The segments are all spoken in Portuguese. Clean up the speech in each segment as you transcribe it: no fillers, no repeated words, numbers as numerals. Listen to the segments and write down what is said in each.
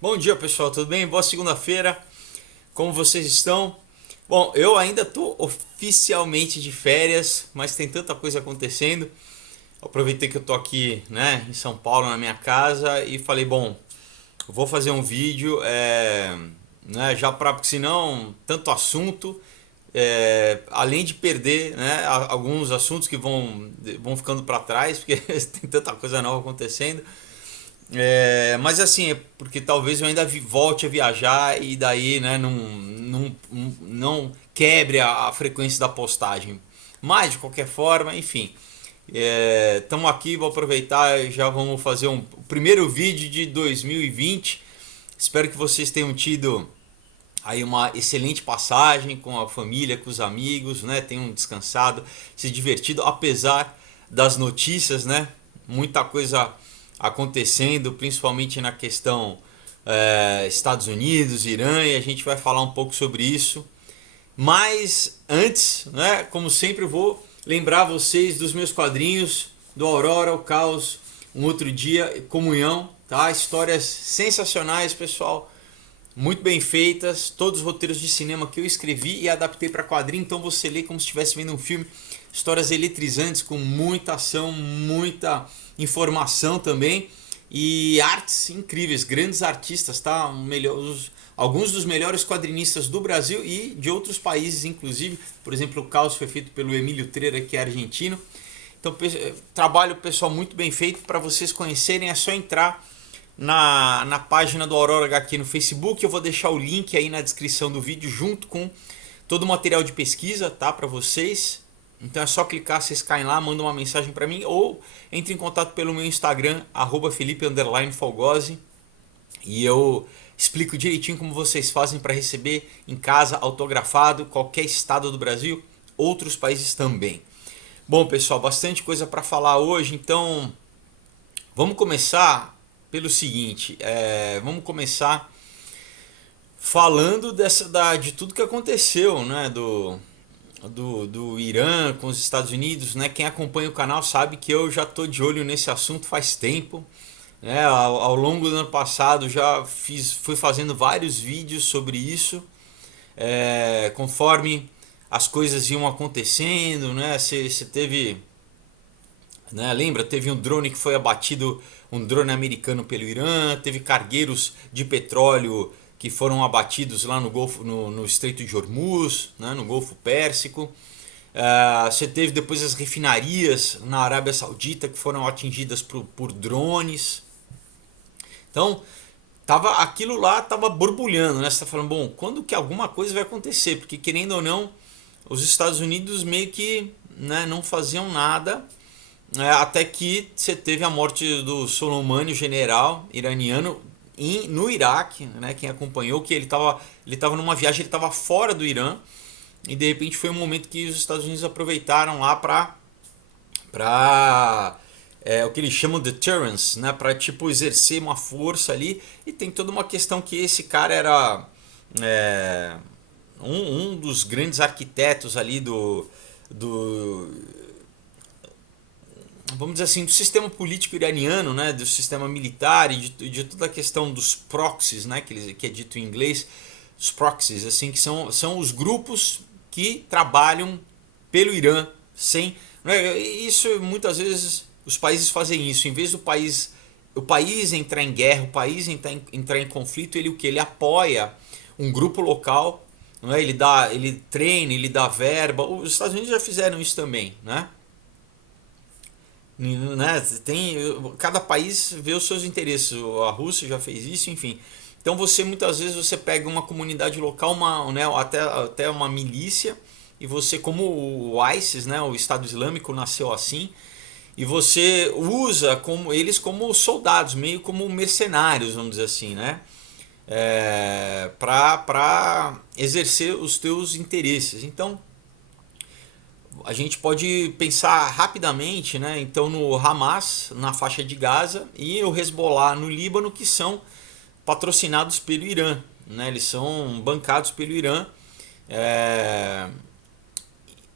Bom dia, pessoal, tudo bem? Boa segunda-feira. Como vocês estão? Bom, eu ainda estou oficialmente de férias, mas tem tanta coisa acontecendo. Aproveitei que eu tô aqui, né, em São Paulo, na minha casa e falei, bom, vou fazer um vídeo, né, já para, porque senão tanto assunto, além de perder, né, alguns assuntos que vão ficando para trás, porque tem tanta coisa nova acontecendo. Mas assim, é porque talvez eu ainda volte a viajar e daí, né, não quebre a frequência da postagem. Mas, de qualquer forma, enfim, estamos aqui, vou aproveitar e já vamos fazer o primeiro vídeo de 2020. Espero que vocês tenham tido aí uma excelente passagem com a família, com os amigos, né? Tenham descansado, se divertido, apesar das notícias, né? Muita coisa acontecendo, principalmente na questão Estados Unidos, Irã, e a gente vai falar um pouco sobre isso. Mas antes, né? Como sempre, eu vou lembrar vocês dos meus quadrinhos do Aurora, o Caos, um outro dia, Comunhão, tá? Histórias sensacionais, pessoal, muito bem feitas, todos os roteiros de cinema que eu escrevi e adaptei para quadrinho, então você lê como se estivesse vendo um filme, histórias eletrizantes com muita ação, muita informação também e artes incríveis, grandes artistas, tá? Alguns dos melhores quadrinistas do Brasil e de outros países, inclusive, por exemplo, o Caos foi feito pelo Emílio Treira, que é argentino. Então, trabalho pessoal muito bem feito. Para vocês conhecerem, é só entrar na página do Aurora HQ no Facebook. Eu vou deixar o link aí na descrição do vídeo junto com todo o material de pesquisa, tá, para vocês. Então é só clicar, vocês caem lá, mandam uma mensagem para mim ou entre em contato pelo meu Instagram @felipe_fogose e eu explico direitinho como vocês fazem para receber em casa autografado, qualquer estado do Brasil, outros países também. Bom, pessoal, bastante coisa para falar hoje, então vamos começar pelo seguinte, vamos começar falando de tudo que aconteceu, né, do Irã com os Estados Unidos, né? Quem acompanha o canal sabe que eu já tô de olho nesse assunto faz tempo, né? Ao longo do ano passado fui fazendo vários vídeos sobre isso, conforme as coisas iam acontecendo, né? Você teve, né? Lembra? Teve um drone que foi abatido, um drone americano pelo Irã, teve cargueiros de petróleo que foram abatidos lá no Golfo, no Estreito de Hormuz, né? No Golfo Pérsico. Você teve depois as refinarias na Arábia Saudita que foram atingidas por drones. Então, aquilo lá tava borbulhando, né? Você tá falando, bom, quando que alguma coisa vai acontecer? Porque querendo ou não, os Estados Unidos meio que, né, não faziam nada, até que você teve a morte do Soleimani, o general iraniano, no Iraque, né? Quem acompanhou que ele tava numa viagem, ele estava fora do Irã e de repente foi um momento que os Estados Unidos aproveitaram lá para o que eles chamam de deterrence, né, para tipo exercer uma força ali e tem toda uma questão que esse cara era é, um dos grandes arquitetos ali do vamos dizer assim, do sistema político iraniano, né, do sistema militar e de toda a questão dos proxies, né, que é dito em inglês, os proxies, assim, que são os grupos que trabalham pelo Irã sem, né, isso muitas vezes os países fazem isso, em vez do o país entrar em guerra, o país entrar em conflito, ele o que ele apoia um grupo local, não é? Ele treina, ele dá verba. Os Estados Unidos já fizeram isso também, né? Né? Cada país vê os seus interesses. A Rússia já fez isso, enfim. Então você muitas vezes você pega uma comunidade local, né, até uma milícia, e você, como o ISIS, né, o Estado Islâmico nasceu assim, e você usa eles como soldados, meio como mercenários, vamos dizer assim, né? Para exercer os teus interesses. Então a gente pode pensar rapidamente, né? Então no Hamas na faixa de Gaza e o Hezbollah no Líbano, que são patrocinados pelo Irã, né? Eles são bancados pelo Irã. É...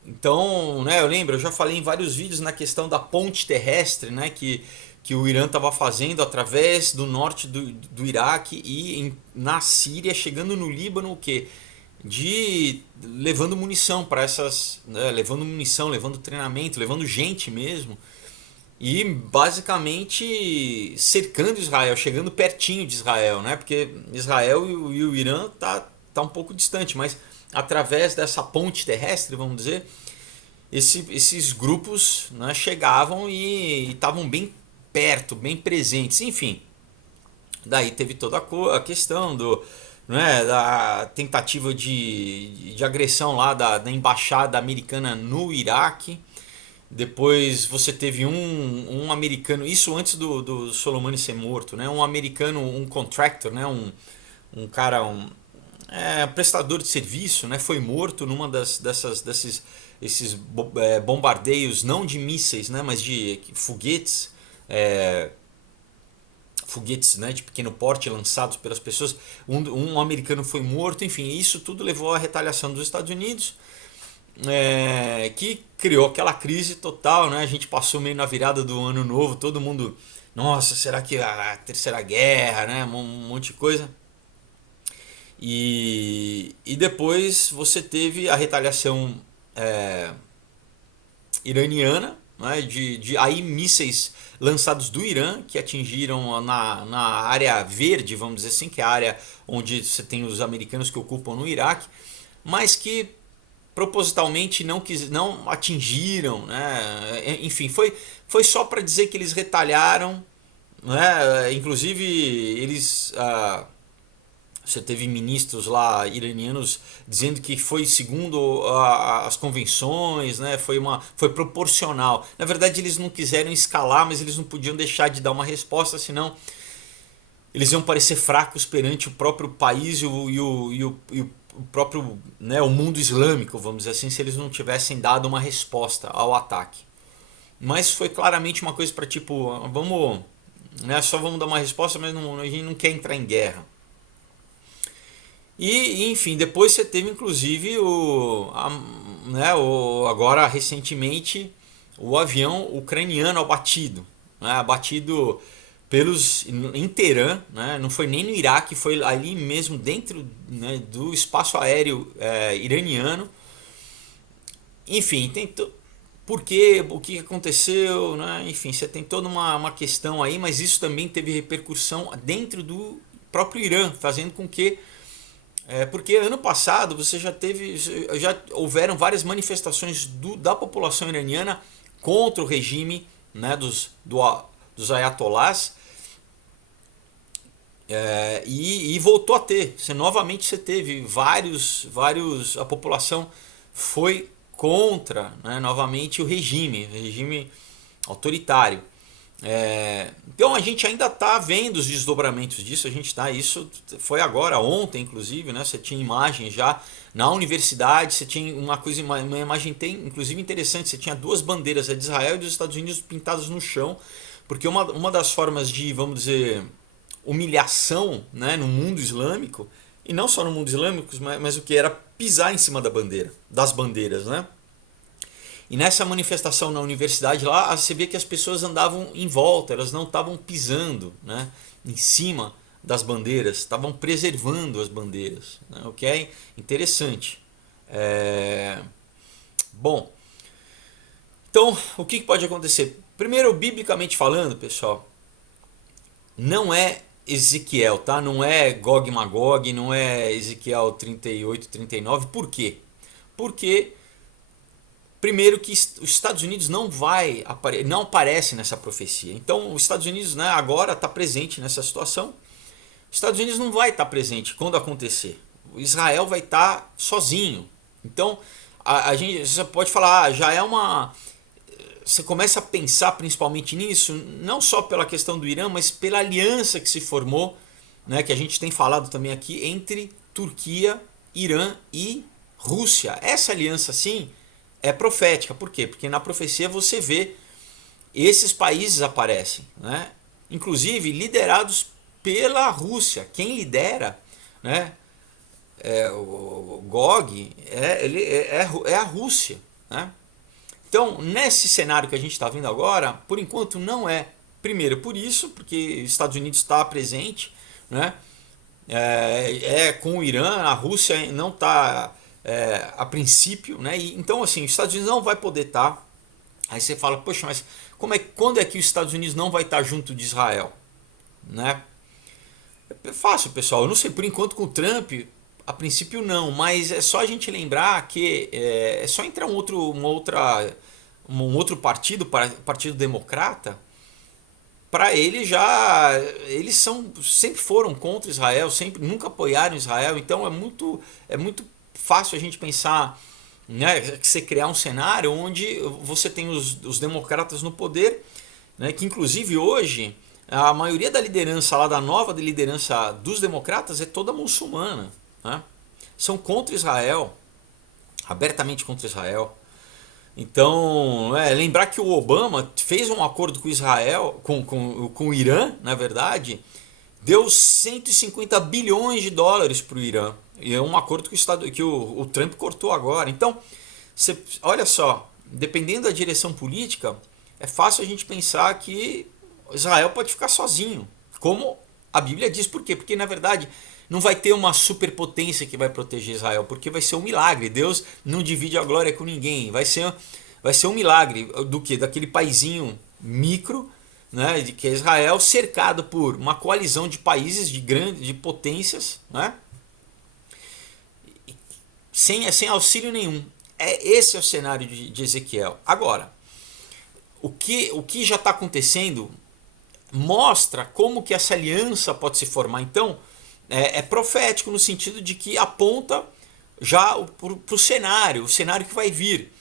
Então, né, eu lembro, eu já falei em vários vídeos na questão da ponte terrestre, né, que que o Irã estava fazendo através do norte do Iraque e na Síria, chegando no Líbano, o quê? De levando munição para essas, né, levando munição, levando treinamento, levando gente mesmo, e basicamente cercando Israel, chegando pertinho de Israel, né? Porque Israel e o Irã tá um pouco distante, mas através dessa ponte terrestre, vamos dizer, esses grupos, né, chegavam e estavam bem perto, bem presentes, enfim. Daí teve toda a questão né, da tentativa de agressão lá da embaixada americana no Iraque. Depois você teve um americano, isso antes do Soleimani ser morto, né? Um americano, um contractor, né? Um cara, prestador de serviço, né? Foi morto numa desses bombardeios, não de mísseis, né? Mas de foguetes, foguetes, né? De pequeno porte lançados pelas pessoas. Um americano foi morto, enfim, isso tudo levou à retaliação dos Estados Unidos. Que criou aquela crise total, né? A gente passou meio na virada do ano novo, todo mundo, nossa, será que a terceira guerra, né? Um monte de coisa. E depois você teve a retaliação iraniana, né? De aí mísseis lançados do Irã que atingiram na área verde, vamos dizer assim, que é a área onde você tem os americanos que ocupam no Iraque, mas que propositalmente não atingiram, né? Enfim, foi só para dizer que eles retalharam, né? Inclusive eles, você teve ministros lá iranianos dizendo que foi segundo as convenções, né? Foi proporcional. Na verdade eles não quiseram escalar, mas eles não podiam deixar de dar uma resposta, senão eles iam parecer fracos perante o próprio país e o próprio, né, o mundo islâmico, vamos dizer assim, se eles não tivessem dado uma resposta ao ataque. Mas foi claramente uma coisa para tipo, vamos, né, só vamos dar uma resposta, mas a gente não quer entrar em guerra. E enfim, depois você teve inclusive agora recentemente o avião ucraniano abatido, né, abatido em Teherã, né? Não foi nem no Iraque, foi ali mesmo dentro, né, do espaço aéreo iraniano. Enfim, por quê, o que aconteceu, né? Enfim, você tem toda uma questão aí, mas isso também teve repercussão dentro do próprio Irã, fazendo com que porque ano passado já houveram várias manifestações da população iraniana contra o regime, né, dos ayatollahs. E voltou a ter. Novamente você teve vários. A população foi contra, né, novamente o regime autoritário. Então a gente ainda está vendo os desdobramentos disso. Isso foi agora, ontem, inclusive, né? Você tinha imagens já na universidade. Você tinha uma imagem inclusive interessante. Você tinha duas bandeiras, a de Israel e dos Estados Unidos, pintadas no chão, porque uma das formas de, vamos dizer, humilhação, né, no mundo islâmico, e não só no mundo islâmico, mas o que era pisar em cima das bandeiras, né? E nessa manifestação na universidade lá, você vê que as pessoas andavam em volta, elas não estavam pisando, né, em cima das bandeiras, estavam preservando as bandeiras, né, o que é interessante. Bom, então o que pode acontecer? Primeiro, biblicamente falando, pessoal, não é Ezequiel, tá? Não é Gog e Magog, não é Ezequiel 38, 39. Por quê? Porque primeiro que os Estados Unidos não aparece nessa profecia. Então os Estados Unidos, né, agora está presente nessa situação. Os Estados Unidos não vai estar presente quando acontecer. O Israel vai estar sozinho. Então você pode falar, já é uma... Você começa a pensar principalmente nisso, não só pela questão do Irã, mas pela aliança que se formou, né, que a gente tem falado também aqui, entre Turquia, Irã e Rússia. Essa aliança, sim, é profética. Por quê? Porque na profecia você vê esses países aparecem, né, inclusive liderados pela Rússia. Quem lidera, né, o Gog é a Rússia, né? Então, nesse cenário que a gente está vendo agora, por enquanto não é Primeiro por isso, porque os Estados Unidos está presente, né? Com o Irã, a Rússia não está a princípio, né? Então assim, os Estados Unidos não vai poder estar. Aí você fala, poxa, mas quando é que os Estados Unidos não vai estar junto de Israel, né? É fácil, pessoal. Eu não sei, por enquanto com o Trump, a princípio não, mas é só a gente lembrar que é só entrar um outro partido, Partido Democrata, para eles sempre foram contra Israel, sempre nunca apoiaram Israel, então é muito fácil a gente pensar, né, que você criar um cenário onde você tem os democratas no poder, né, que inclusive hoje a maioria da liderança lá, da nova liderança dos democratas é toda muçulmana, né? São contra Israel, abertamente contra Israel. Então, lembrar que o Obama fez um acordo com Israel, com o Irã, na verdade, deu 150 bilhões de dólares para o Irã. E é um acordo que o Trump cortou agora. Então, olha só, dependendo da direção política, é fácil a gente pensar que Israel pode ficar sozinho, como a Bíblia diz. Por quê? Porque na verdade não vai ter uma superpotência que vai proteger Israel, porque vai ser um milagre. Deus não divide a glória com ninguém. Vai ser um milagre do que? Daquele paizinho micro, né, que é Israel, cercado por uma coalizão de países de potências, né, sem auxílio nenhum. Esse é o cenário de Ezequiel. Agora, o que já está acontecendo mostra como que essa aliança pode se formar. Então, é profético no sentido de que aponta já para o cenário que vai vir.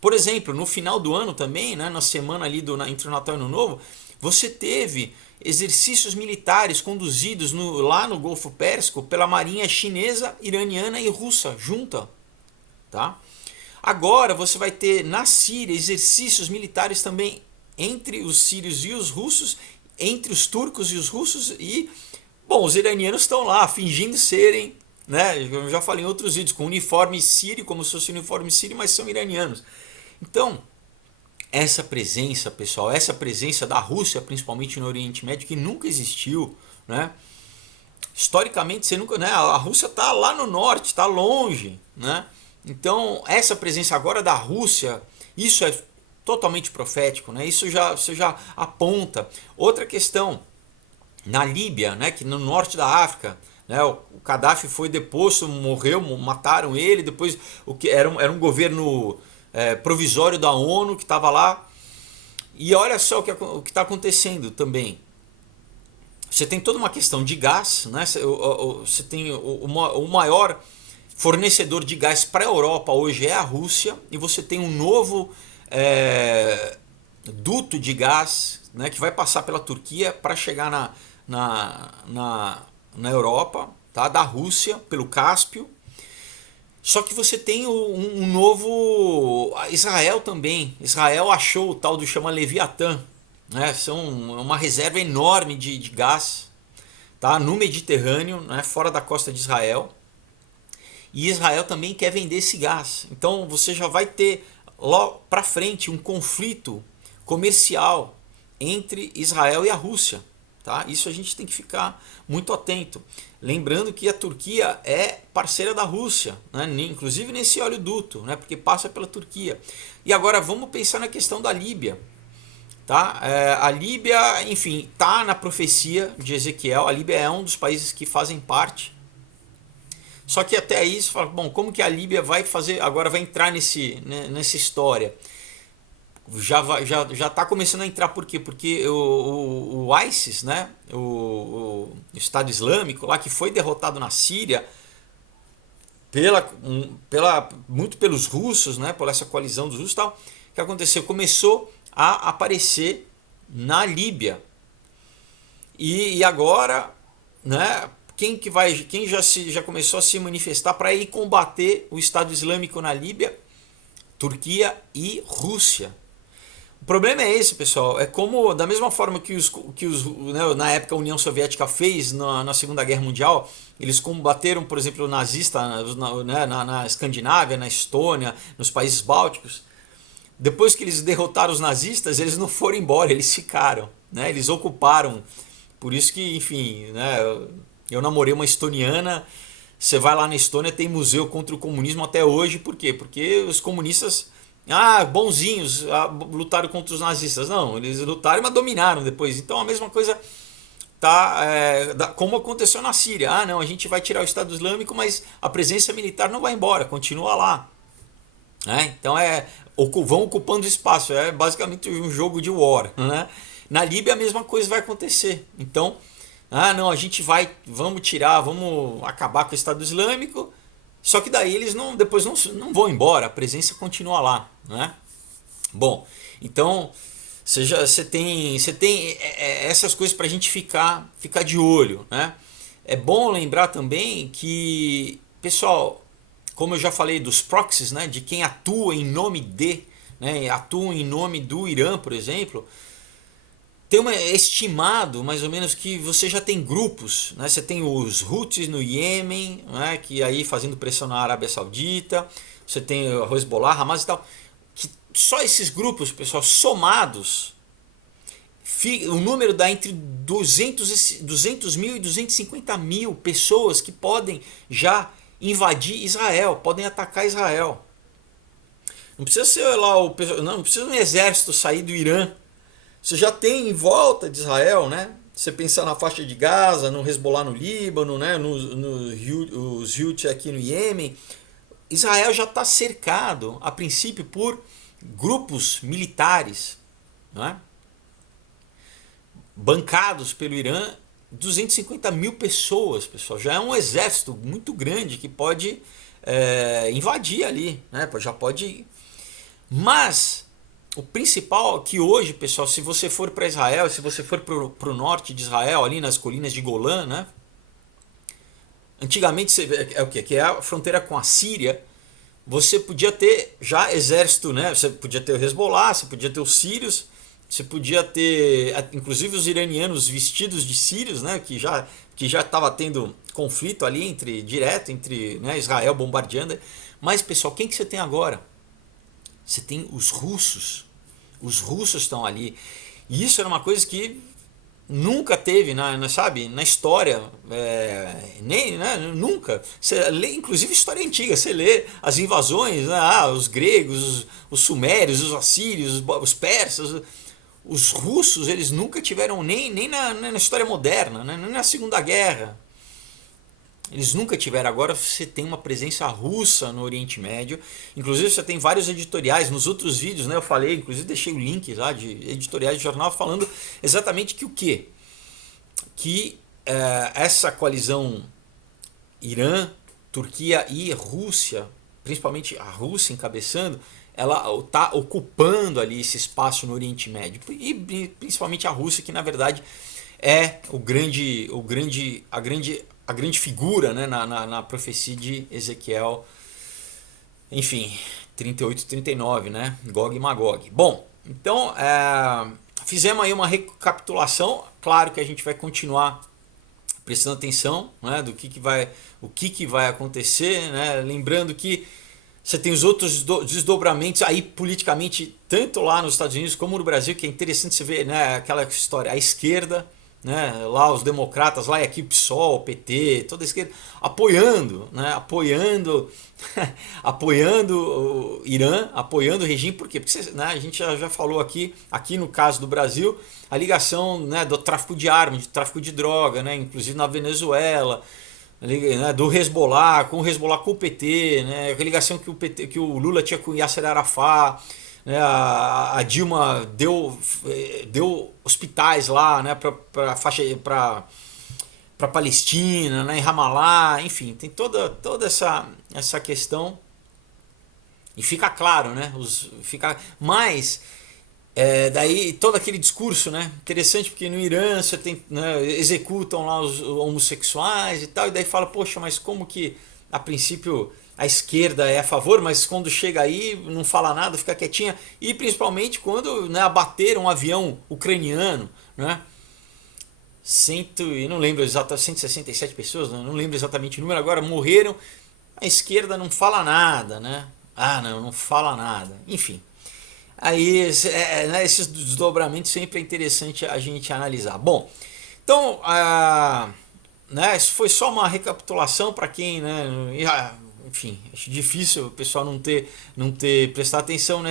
Por exemplo, no final do ano também, né, na semana ali entre o Natal e o Ano Novo, você teve exercícios militares conduzidos lá no Golfo Pérsico pela marinha chinesa, iraniana e russa junta. Tá? Agora você vai ter na Síria exercícios militares também entre os sírios e os russos, entre os turcos e os russos, e bom, os iranianos estão lá fingindo serem, né, eu já falei em outros vídeos, com uniforme sírio, como se fosse uniforme sírio, mas são iranianos. Então, essa presença, pessoal, essa presença da Rússia, principalmente no Oriente Médio, que nunca existiu, né? Historicamente, você nunca, né? A Rússia está lá no norte, está longe, né? Então, essa presença agora da Rússia, isso é totalmente profético, né? Isso já aponta. Outra questão, na Líbia, né? Que no norte da África, né? O Gaddafi foi deposto, morreu, mataram ele, depois o que era um governo provisório da ONU que estava lá. E olha só o que está acontecendo também. Você tem toda uma questão de gás, né? Você tem o maior fornecedor de gás para a Europa hoje é a Rússia, e você tem um novo duto de gás, né, que vai passar pela Turquia para chegar na Europa, tá? Da Rússia, pelo Cáspio. Só que você tem um novo Israel também. Israel achou o tal do chama Leviatã, né? São uma reserva enorme de gás, tá? No Mediterrâneo, né? Fora da costa de Israel. E Israel também quer vender esse gás. Então você já vai ter lá para frente um conflito comercial entre Israel e a Rússia. Tá? Isso a gente tem que ficar muito atento. Lembrando que a Turquia é parceira da Rússia, né? Inclusive nesse oleoduto, né? Porque passa pela Turquia. E agora vamos pensar na questão da Líbia. Tá? A Líbia, enfim, está na profecia de Ezequiel. A Líbia é um dos países que fazem parte. Só que até aí você fala, bom, como que a Líbia vai entrar nessa história? Já está começando a entrar, por quê? Porque o ISIS, né, o Estado Islâmico, lá que foi derrotado na Síria muito pelos russos, né, por essa coalizão dos russos e tal, o que aconteceu? Começou a aparecer na Líbia. E agora, né, quem já começou a se manifestar para ir combater o Estado Islâmico na Líbia? Turquia e Rússia. O problema é esse, pessoal. É como, da mesma forma que né, na época a União Soviética fez na Segunda Guerra Mundial, eles combateram, por exemplo, o nazista na Escandinávia, na Estônia, nos países bálticos. Depois que eles derrotaram os nazistas, eles não foram embora, eles ficaram. né? Eles ocuparam. Por isso que, enfim, né? Eu namorei uma estoniana. Você vai lá na Estônia, tem museu contra o comunismo até hoje. Por quê? Porque os comunistas, bonzinhos, lutaram contra os nazistas. Não, eles lutaram, mas dominaram depois. Então a mesma coisa tá, como aconteceu na Síria. Não, a gente vai tirar o Estado Islâmico, mas a presença militar não vai embora, continua lá. Né? Então vão ocupando espaço. É basicamente um jogo de war. Né? Na Líbia a mesma coisa vai acontecer. Então, não, a gente vamos tirar, vamos acabar com o Estado Islâmico. Só que daí eles depois não vão embora, a presença continua lá. Né? Bom, então você tem essas coisas para a gente ficar de olho. Né? É bom lembrar também que, pessoal, como eu já falei dos proxies, né, de quem atua em nome né, atua em nome do Irã, por exemplo, é estimado mais ou menos que você já tem grupos, né, você tem os Houthis no Iêmen, né, que aí fazendo pressão na Arábia Saudita, você tem o Hezbollah, Hamas e tal, que só esses grupos, pessoal, somados, o número dá entre 200 mil e 250 mil pessoas que podem já invadir Israel, podem atacar Israel. Não precisa ser lá não precisa um exército sair do Irã. Você já tem em volta de Israel, né? Você pensar na faixa de Gaza, no Hezbollah no Líbano, né? Os Houthi aqui no Iêmen. Israel já está cercado, a princípio, por grupos militares, né? Bancados pelo Irã. 250 mil pessoas, pessoal, já é um exército muito grande que pode invadir ali, né? Já pode. Mas o principal é que hoje, pessoal, se você for para Israel, se você for para o norte de Israel, ali nas colinas de Golã, né? Antigamente é o quê? Que é a fronteira com a Síria. Você podia ter já exército, né? Você podia ter o Hezbollah, você podia ter os sírios. Você podia ter, inclusive, os iranianos vestidos de sírios, né, que já estava tendo conflito ali direto entre, né, Israel bombardeando. Mas, pessoal, quem que você tem agora? Você tem os russos. Os russos estão ali. E isso era uma coisa que nunca teve, sabe, na história, nem, né, nunca. Você lê, inclusive, história antiga. Você lê as invasões, né, os gregos, os sumérios, os assírios, os persas. Os russos, eles nunca tiveram nem na história moderna, né? Nem na Segunda Guerra. Eles nunca tiveram. Agora você tem uma presença russa no Oriente Médio. Inclusive você tem vários editoriais. Nos outros vídeos, né, eu falei, inclusive deixei o link lá de editoriais de jornal falando exatamente que o quê? Que essa coalizão Irã, Turquia e Rússia, principalmente a Rússia encabeçando, ela está ocupando ali esse espaço no Oriente Médio, e principalmente a Rússia, que na verdade é a grande figura, né, na profecia de Ezequiel, enfim, 38, 39, né, Gog e Magog. Bom, então fizemos aí uma recapitulação. Claro que a gente vai continuar prestando atenção, né, do o que vai acontecer, né, lembrando que você tem os outros desdobramentos aí politicamente, tanto lá nos Estados Unidos como no Brasil, que é interessante você ver, né, aquela história, a esquerda, né, lá os democratas, lá e aqui o PSOL, o PT, toda a esquerda, apoiando, né, apoiando o Irã, apoiando o regime. Por quê? Porque, né, a gente já falou aqui no caso do Brasil, a ligação, né, do tráfico de armas, de tráfico de droga, né, inclusive na Venezuela, né, do Hezbollah com o PT, né, a ligação que o Lula tinha com o Yasser Arafat, né, a Dilma deu hospitais lá, né, para Palestina, né, em Ramallah, enfim, tem toda essa questão. E fica claro, né, mas daí todo aquele discurso, né, interessante, porque no Irã você tem, né, executam lá os homossexuais e tal, e daí fala, poxa, mas como que a princípio a esquerda é a favor, mas quando chega aí não fala nada, fica quietinha, e principalmente quando, né, abateram um avião ucraniano, né, não lembro exatamente, 167 pessoas, não lembro exatamente o número agora, morreram, a esquerda não fala nada, né, não fala nada, enfim. Aí, né, esses desdobramentos sempre é interessante a gente analisar. Bom, então, né, isso foi só uma recapitulação para quem, né, enfim, acho difícil o pessoal não ter prestado atenção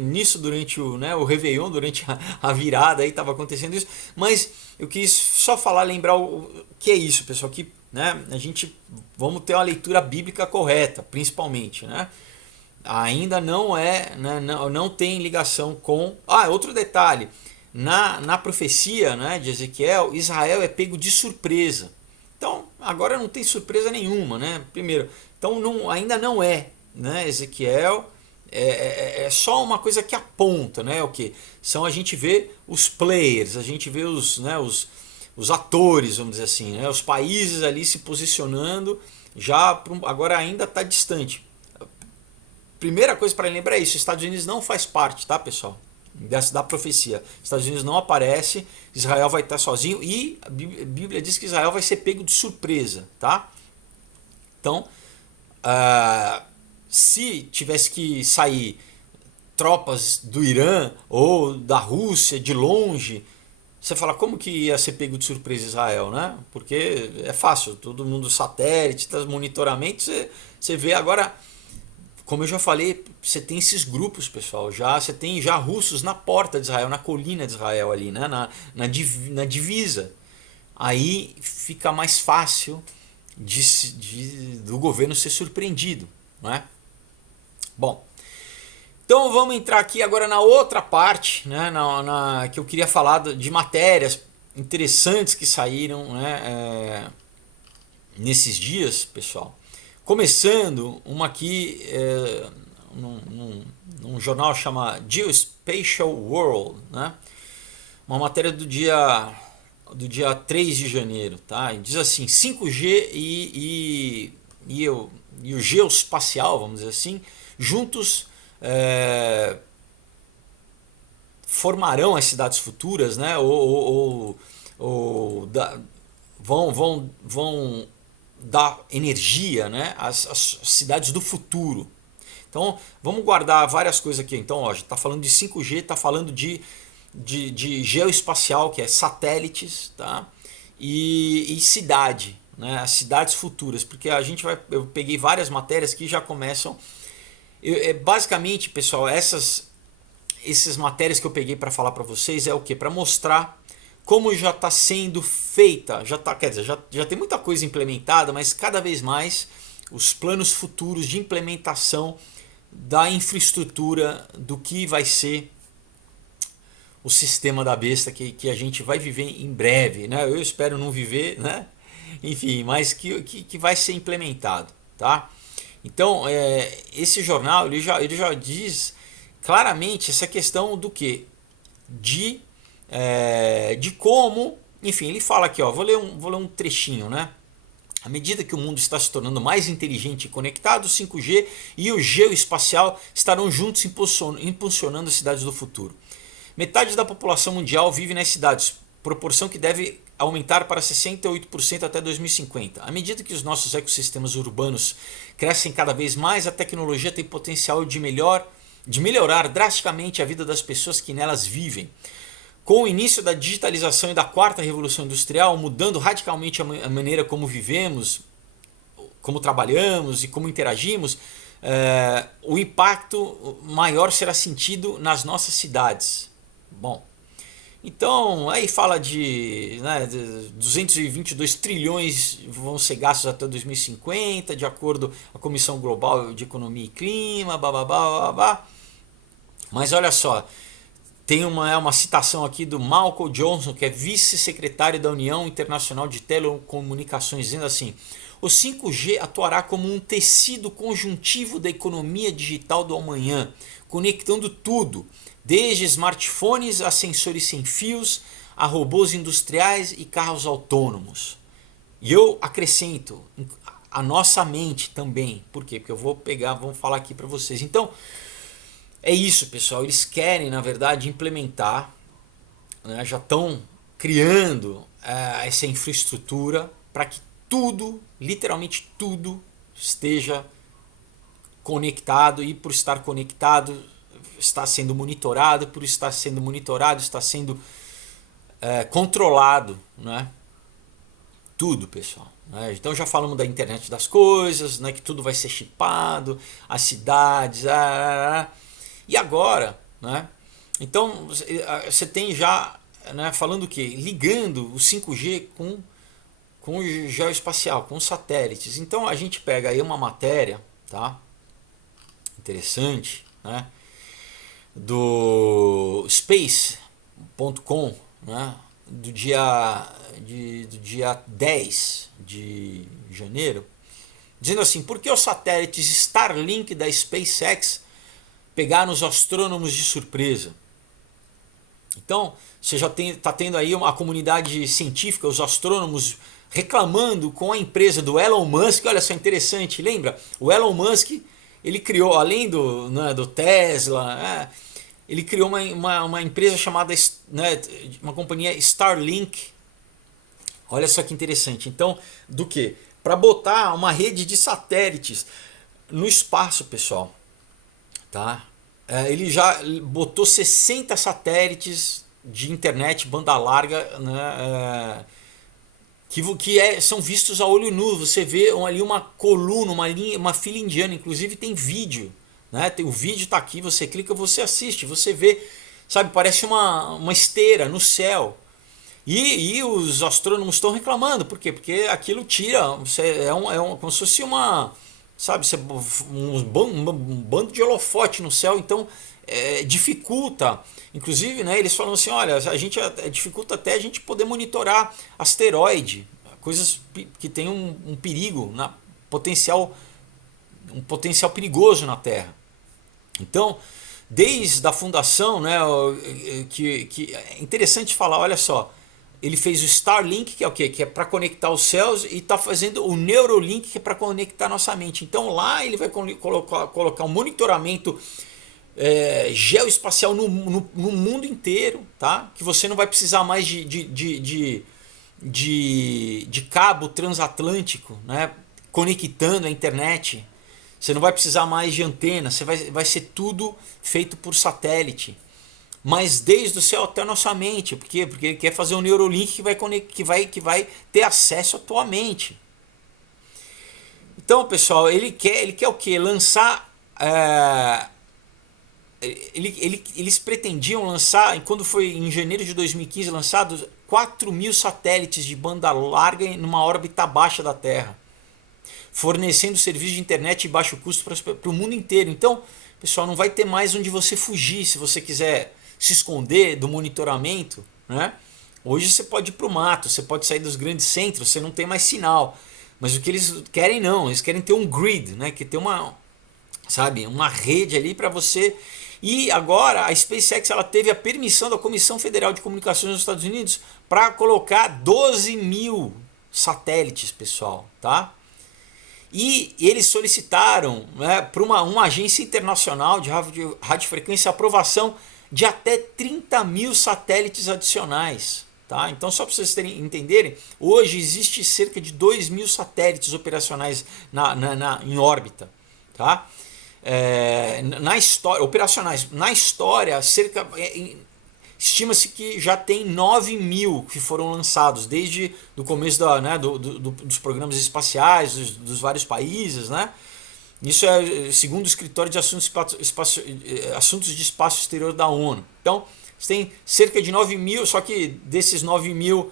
nisso durante o Réveillon, durante a virada aí estava acontecendo isso, mas eu quis só falar, lembrar o que é isso, pessoal, que, né, a gente vamos ter uma leitura bíblica correta, principalmente, né? Ainda não é, né, não tem ligação com. Outro detalhe, na profecia, né, de Ezequiel, Israel é pego de surpresa. Então, agora não tem surpresa nenhuma, né? Primeiro, então ainda não é, né? Ezequiel é só uma coisa que aponta, né? O que? A gente vê os players, a gente vê os atores, vamos dizer assim, né? Os países ali se posicionando, agora ainda está distante. Primeira coisa para lembrar é isso: Estados Unidos não faz parte, tá, pessoal? Da profecia. Estados Unidos não aparece, Israel vai estar sozinho e a Bíblia diz que Israel vai ser pego de surpresa, tá? Então, se tivesse que sair tropas do Irã ou da Rússia de longe, você fala como que ia ser pego de surpresa Israel, né? Porque é fácil, todo mundo satélite, monitoramento, você vê agora. Como eu já falei, você tem esses grupos, pessoal. Você tem já russos na porta de Israel, na colina de Israel ali, né? na divisa. Aí fica mais fácil do governo ser surpreendido, não é? Bom, então vamos entrar aqui agora na outra parte, né? Que eu queria falar de matérias interessantes que saíram, né? Nesses dias, pessoal. Começando uma aqui num jornal chama Geospatial World, né? Uma matéria do dia 3 de janeiro, tá? E diz assim: 5G e o geoespacial, vamos dizer assim, juntos formarão as cidades futuras, né? Vão dar energia, né, às cidades do futuro. Então vamos guardar várias coisas aqui. Então, ó, está falando de 5G, está falando de geoespacial, que é satélites, tá? E cidade, né, as cidades futuras, porque eu peguei várias matérias que já começam. Basicamente, pessoal, essas matérias que eu peguei para falar para vocês é o que? Para mostrar como já está sendo feita, quer dizer, já tem muita coisa implementada, mas cada vez mais os planos futuros de implementação da infraestrutura do que vai ser o sistema da besta que a gente vai viver em breve, né? Eu espero não viver, né? Enfim, mas que vai ser implementado, tá? Então, esse jornal ele já diz claramente essa questão do que? De como, enfim, ele fala aqui, ó, vou ler um trechinho, né? À medida que o mundo está se tornando mais inteligente e conectado, o 5G e o geoespacial estarão juntos impulsionando as cidades do futuro. Metade da população mundial vive nas cidades, proporção que deve aumentar para 68% até 2050. À medida que os nossos ecossistemas urbanos crescem cada vez mais, a tecnologia tem potencial de melhorar drasticamente a vida das pessoas que nelas vivem. Com o início da digitalização e da quarta revolução industrial, mudando radicalmente a maneira como vivemos, como trabalhamos e como interagimos, o impacto maior será sentido nas nossas cidades. Bom, então aí fala de 222 trilhões vão ser gastos até 2050, de acordo com a Comissão Global de Economia e Clima, babá. Mas olha só, tem uma citação aqui do Malcolm Johnson, que é vice-secretário da União Internacional de Telecomunicações, dizendo assim: o 5G atuará como um tecido conjuntivo da economia digital do amanhã, conectando tudo, desde smartphones a sensores sem fios, a robôs industriais e carros autônomos. E eu acrescento a nossa mente também. Por quê? Porque vamos falar aqui para vocês. Então, é isso, pessoal. Eles querem, na verdade, implementar, né, já estão criando essa infraestrutura para que tudo, literalmente tudo, esteja conectado, e por estar conectado está sendo monitorado, por estar sendo monitorado, está sendo controlado, né? Tudo, pessoal. Né? Então já falamos da internet das coisas, né? Que tudo vai ser chipado, as cidades, e agora, né? Então você tem já, né, falando o quê? Ligando o 5G com o geoespacial, com os satélites. Então a gente pega aí uma matéria, tá? Interessante, né? Do space.com, né? Do dia 10 de janeiro, dizendo assim: por que os satélites Starlink da SpaceX pegaram os astrônomos de surpresa? Então, você já está tendo aí uma comunidade científica, os astrônomos, reclamando com a empresa do Elon Musk. Olha só, interessante, lembra? O Elon Musk, ele criou, além do Tesla, ele criou uma empresa chamada, né, uma companhia Starlink. Olha só que interessante. Então, do que? Para botar uma rede de satélites no espaço, pessoal. Tá? Ele já botou 60 satélites de internet banda larga, né, são vistos a olho nu. Você vê ali uma coluna, uma fila indiana, inclusive tem vídeo. Né? O vídeo está aqui, você clica, você assiste, você vê, sabe, parece uma esteira no céu. E os astrônomos estão reclamando, por quê? Porque aquilo tira, como se fosse sabe, um bando de holofote no céu, então dificulta. Inclusive, né, eles falam assim: olha, a gente dificulta até a gente poder monitorar asteroide, coisas que tem um perigo, um potencial perigoso na Terra. Então, desde a fundação, né, que é interessante falar, olha só, ele fez o Starlink, que é o quê? Que é para conectar os céus, e está fazendo o Neuralink, que é para conectar nossa mente. Então lá ele vai colocar um monitoramento geoespacial no mundo inteiro, tá? Que você não vai precisar mais de cabo transatlântico, né, conectando a internet. Você não vai precisar mais de antena, vai ser tudo feito por satélite. Mas desde o céu até a nossa mente. Por quê? Porque ele quer fazer um Neuralink que vai ter acesso à tua mente. Então, pessoal, ele quer o quê? Lançar... eles pretendiam lançar, quando foi em janeiro de 2015 lançados, 4.000 satélites de banda larga numa órbita baixa da Terra, fornecendo serviço de internet de baixo custo para o mundo inteiro. Então, pessoal, não vai ter mais onde você fugir se você quiser se esconder do monitoramento, né? Hoje você pode ir para o mato, você pode sair dos grandes centros, você não tem mais sinal. Mas o que eles querem não, eles querem ter um grid, né? Que ter uma rede ali para você. E agora a SpaceX ela teve a permissão da Comissão Federal de Comunicações dos Estados Unidos para colocar 12.000 satélites, pessoal, tá? E eles solicitaram, né, para uma agência internacional de radiofrequência a aprovação de até 30.000 satélites adicionais. Tá? Então, só para vocês entenderem, hoje existe cerca de 2.000 satélites operacionais em órbita. Tá? Operacionais. Na história, estima-se que já tem 9.000 que foram lançados desde o começo dos programas espaciais dos vários países, né? Isso é segundo o Escritório de Assuntos de Espaço Exterior da ONU. Então, você tem cerca de 9.000, só que desses 9.000,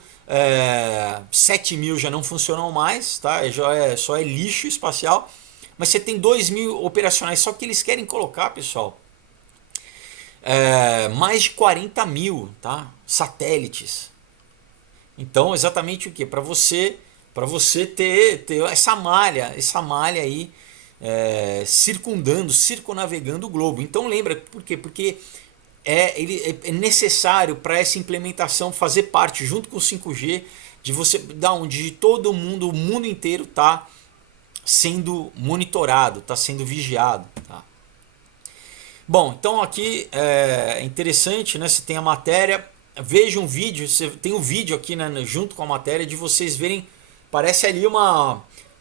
7.000 já não funcionam mais, tá? Só é lixo espacial. Mas você tem 2.000 operacionais, só que eles querem colocar, pessoal, mais de 40.000, tá? Satélites. Então, exatamente o que? Para você ter essa malha aí, circunnavegando o globo. Então lembra, por quê? Porque é necessário para essa implementação fazer parte, junto com o 5G, de todo mundo, o mundo inteiro está sendo monitorado, está sendo vigiado. Tá? Bom, então aqui é interessante, né? Você tem a matéria, veja um vídeo, você tem um vídeo aqui, né, junto com a matéria, de vocês verem, parece ali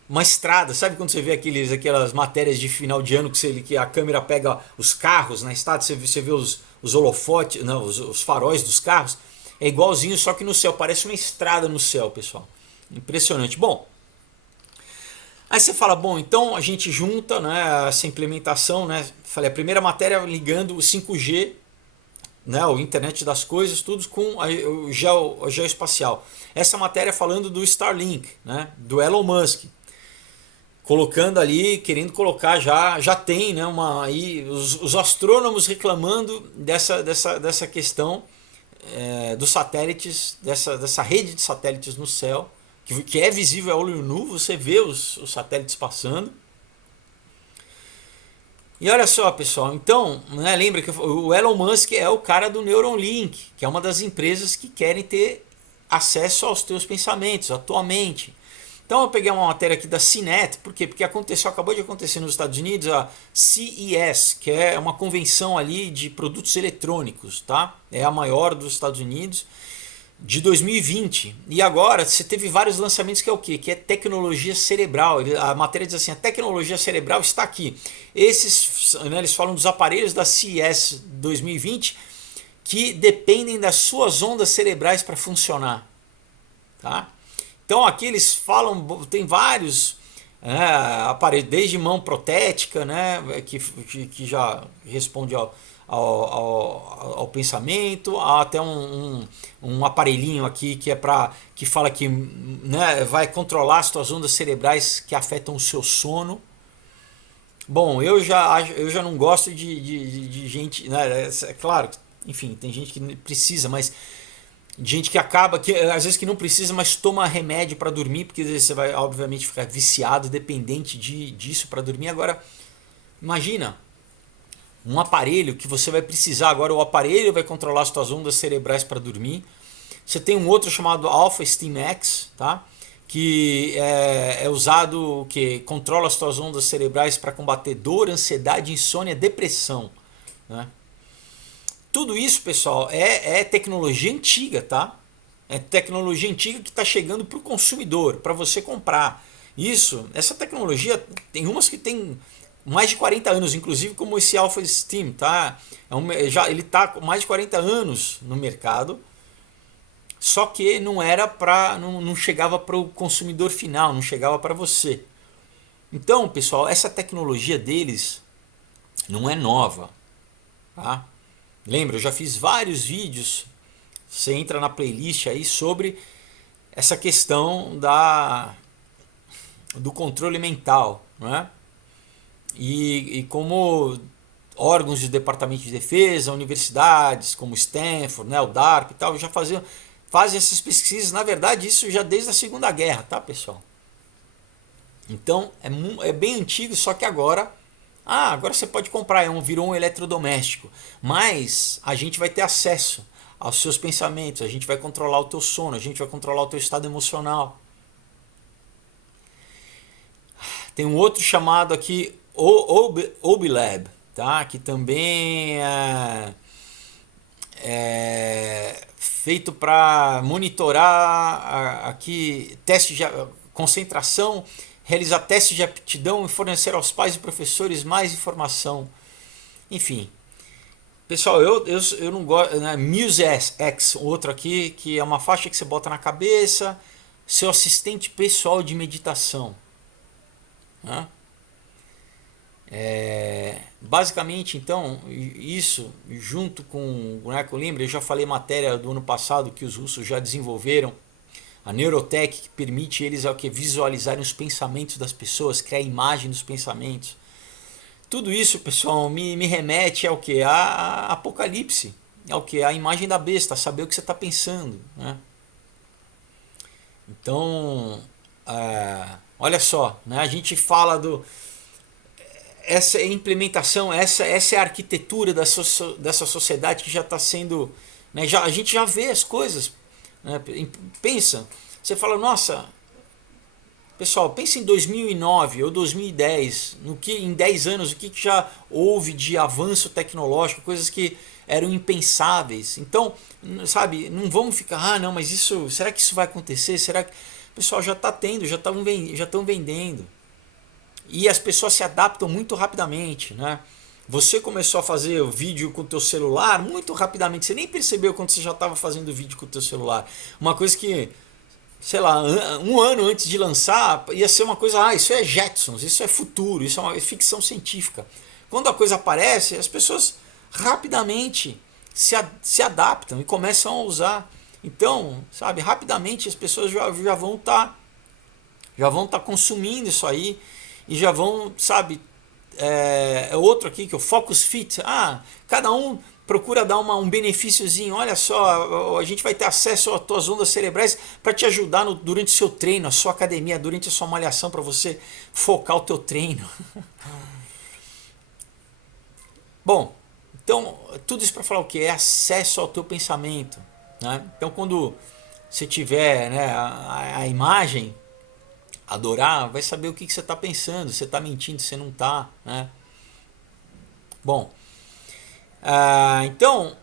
uma estrada. Sabe quando você vê aquelas matérias de final de ano que a câmera pega os carros na estrada, você vê os holofotes, não, os faróis dos carros? É igualzinho, só que no céu. Parece uma estrada no céu, pessoal. Impressionante. Bom, aí você fala, bom, então a gente junta, né, essa implementação, né? Falei, a primeira matéria ligando o 5G, né, o internet das coisas, tudo com o geoespacial. Essa matéria falando do Starlink, né, do Elon Musk, colocando ali, querendo colocar já tem, né, aí os astrônomos reclamando dessa questão dos satélites, dessa rede de satélites no céu, que é visível a olho nu, você vê os satélites passando. E olha só, pessoal, então, né, lembra que o Elon Musk é o cara do Neuralink, que é uma das empresas que querem ter acesso aos teus pensamentos atualmente. Então eu peguei uma matéria aqui da CNET, por quê? Porque acabou de acontecer nos Estados Unidos a CES, que é uma convenção ali de produtos eletrônicos, tá? É a maior dos Estados Unidos, de 2020. E agora você teve vários lançamentos que é o quê? Que é tecnologia cerebral. A matéria diz assim, a tecnologia cerebral está aqui. Esses, né, eles falam dos aparelhos da CES 2020 que dependem das suas ondas cerebrais para funcionar, tá? Então aqui eles falam, tem vários aparelhos, desde mão protética, né, que já responde ao pensamento, até um aparelhinho aqui que fala que, né, vai controlar as tuas ondas cerebrais que afetam o seu sono. Bom, eu já não gosto de gente, né, é claro, enfim, tem gente que precisa, mas gente que acaba, que às vezes que não precisa, mas toma remédio para dormir, porque você vai obviamente ficar viciado, dependente disso para dormir. Agora, imagina um aparelho que você vai precisar. Agora o aparelho vai controlar as suas ondas cerebrais para dormir. Você tem um outro chamado Alpha Steam X, tá? Que é usado, que controla as suas ondas cerebrais para combater dor, ansiedade, insônia, depressão, né? Tudo isso, pessoal, é tecnologia antiga, tá? É tecnologia antiga que está chegando para o consumidor, para você comprar. Essa tecnologia, tem umas que tem mais de 40 anos, inclusive como esse Alpha Steam, tá? Ele está com mais de 40 anos no mercado, só que não chegava para o consumidor final, não chegava para você. Então, pessoal, essa tecnologia deles não é nova, tá? Lembra, eu já fiz vários vídeos, você entra na playlist aí sobre essa questão do controle mental, né? E como órgãos de departamento de defesa, universidades como Stanford, né, o DARPA e tal, já fazem essas pesquisas. Na verdade, isso já desde a Segunda Guerra, tá, pessoal? Então é bem antigo, só que agora agora você pode comprar, virou um eletrodoméstico. Mas a gente vai ter acesso aos seus pensamentos, a gente vai controlar o teu sono, a gente vai controlar o teu estado emocional. Tem um outro chamado aqui, OBLAB, tá? Que também é feito para monitorar aqui testes de concentração, realizar testes de aptidão e fornecer aos pais e professores mais informação. Enfim, pessoal, eu não gosto, né? Muse X, outro aqui, que é uma faixa que você bota na cabeça, seu assistente pessoal de meditação, né? Basicamente, então, isso junto com o Marco Limbre, eu já falei matéria do ano passado que os russos já desenvolveram a Neurotech, que permite eles visualizarem os pensamentos das pessoas, criar imagem dos pensamentos. Tudo isso, pessoal, me remete ao que? A Apocalipse, ao que? A imagem da besta, saber o que você está pensando, né? Então, olha só, né? A gente fala essa implementação, essa é a arquitetura dessa sociedade que já está sendo, né? A gente já vê as coisas. Pensa, você fala, nossa, pessoal, pensa em 2009 ou 2010, em 10 anos, o que já houve de avanço tecnológico, coisas que eram impensáveis. Então, sabe, não vamos ficar, não, mas será que isso vai acontecer? Será que... o pessoal já está tendo, já estão vendendo. E as pessoas se adaptam muito rapidamente, né? Você começou a fazer o vídeo com o teu celular muito rapidamente, você nem percebeu quando você já estava fazendo vídeo com o teu celular. Uma coisa que, sei lá, um ano antes de lançar, ia ser uma coisa, isso é Jetsons, isso é futuro, isso é uma ficção científica. Quando a coisa aparece, as pessoas rapidamente se adaptam e começam a usar. Então, sabe, rapidamente as pessoas já vão estar consumindo isso aí e já vão, sabe, outro aqui que é o Focus Fit. Cada um procura dar um benefíciozinho. Olha só, a gente vai ter acesso às tuas ondas cerebrais para te ajudar durante o seu treino, a sua academia, durante a sua malhação, para você focar o teu treino. Bom, então tudo isso para falar o que? É acesso ao teu pensamento, né? Então quando você tiver, né, a imagem, adorar, vai saber o que você está pensando, você está mentindo, você não está, né? Bom, então,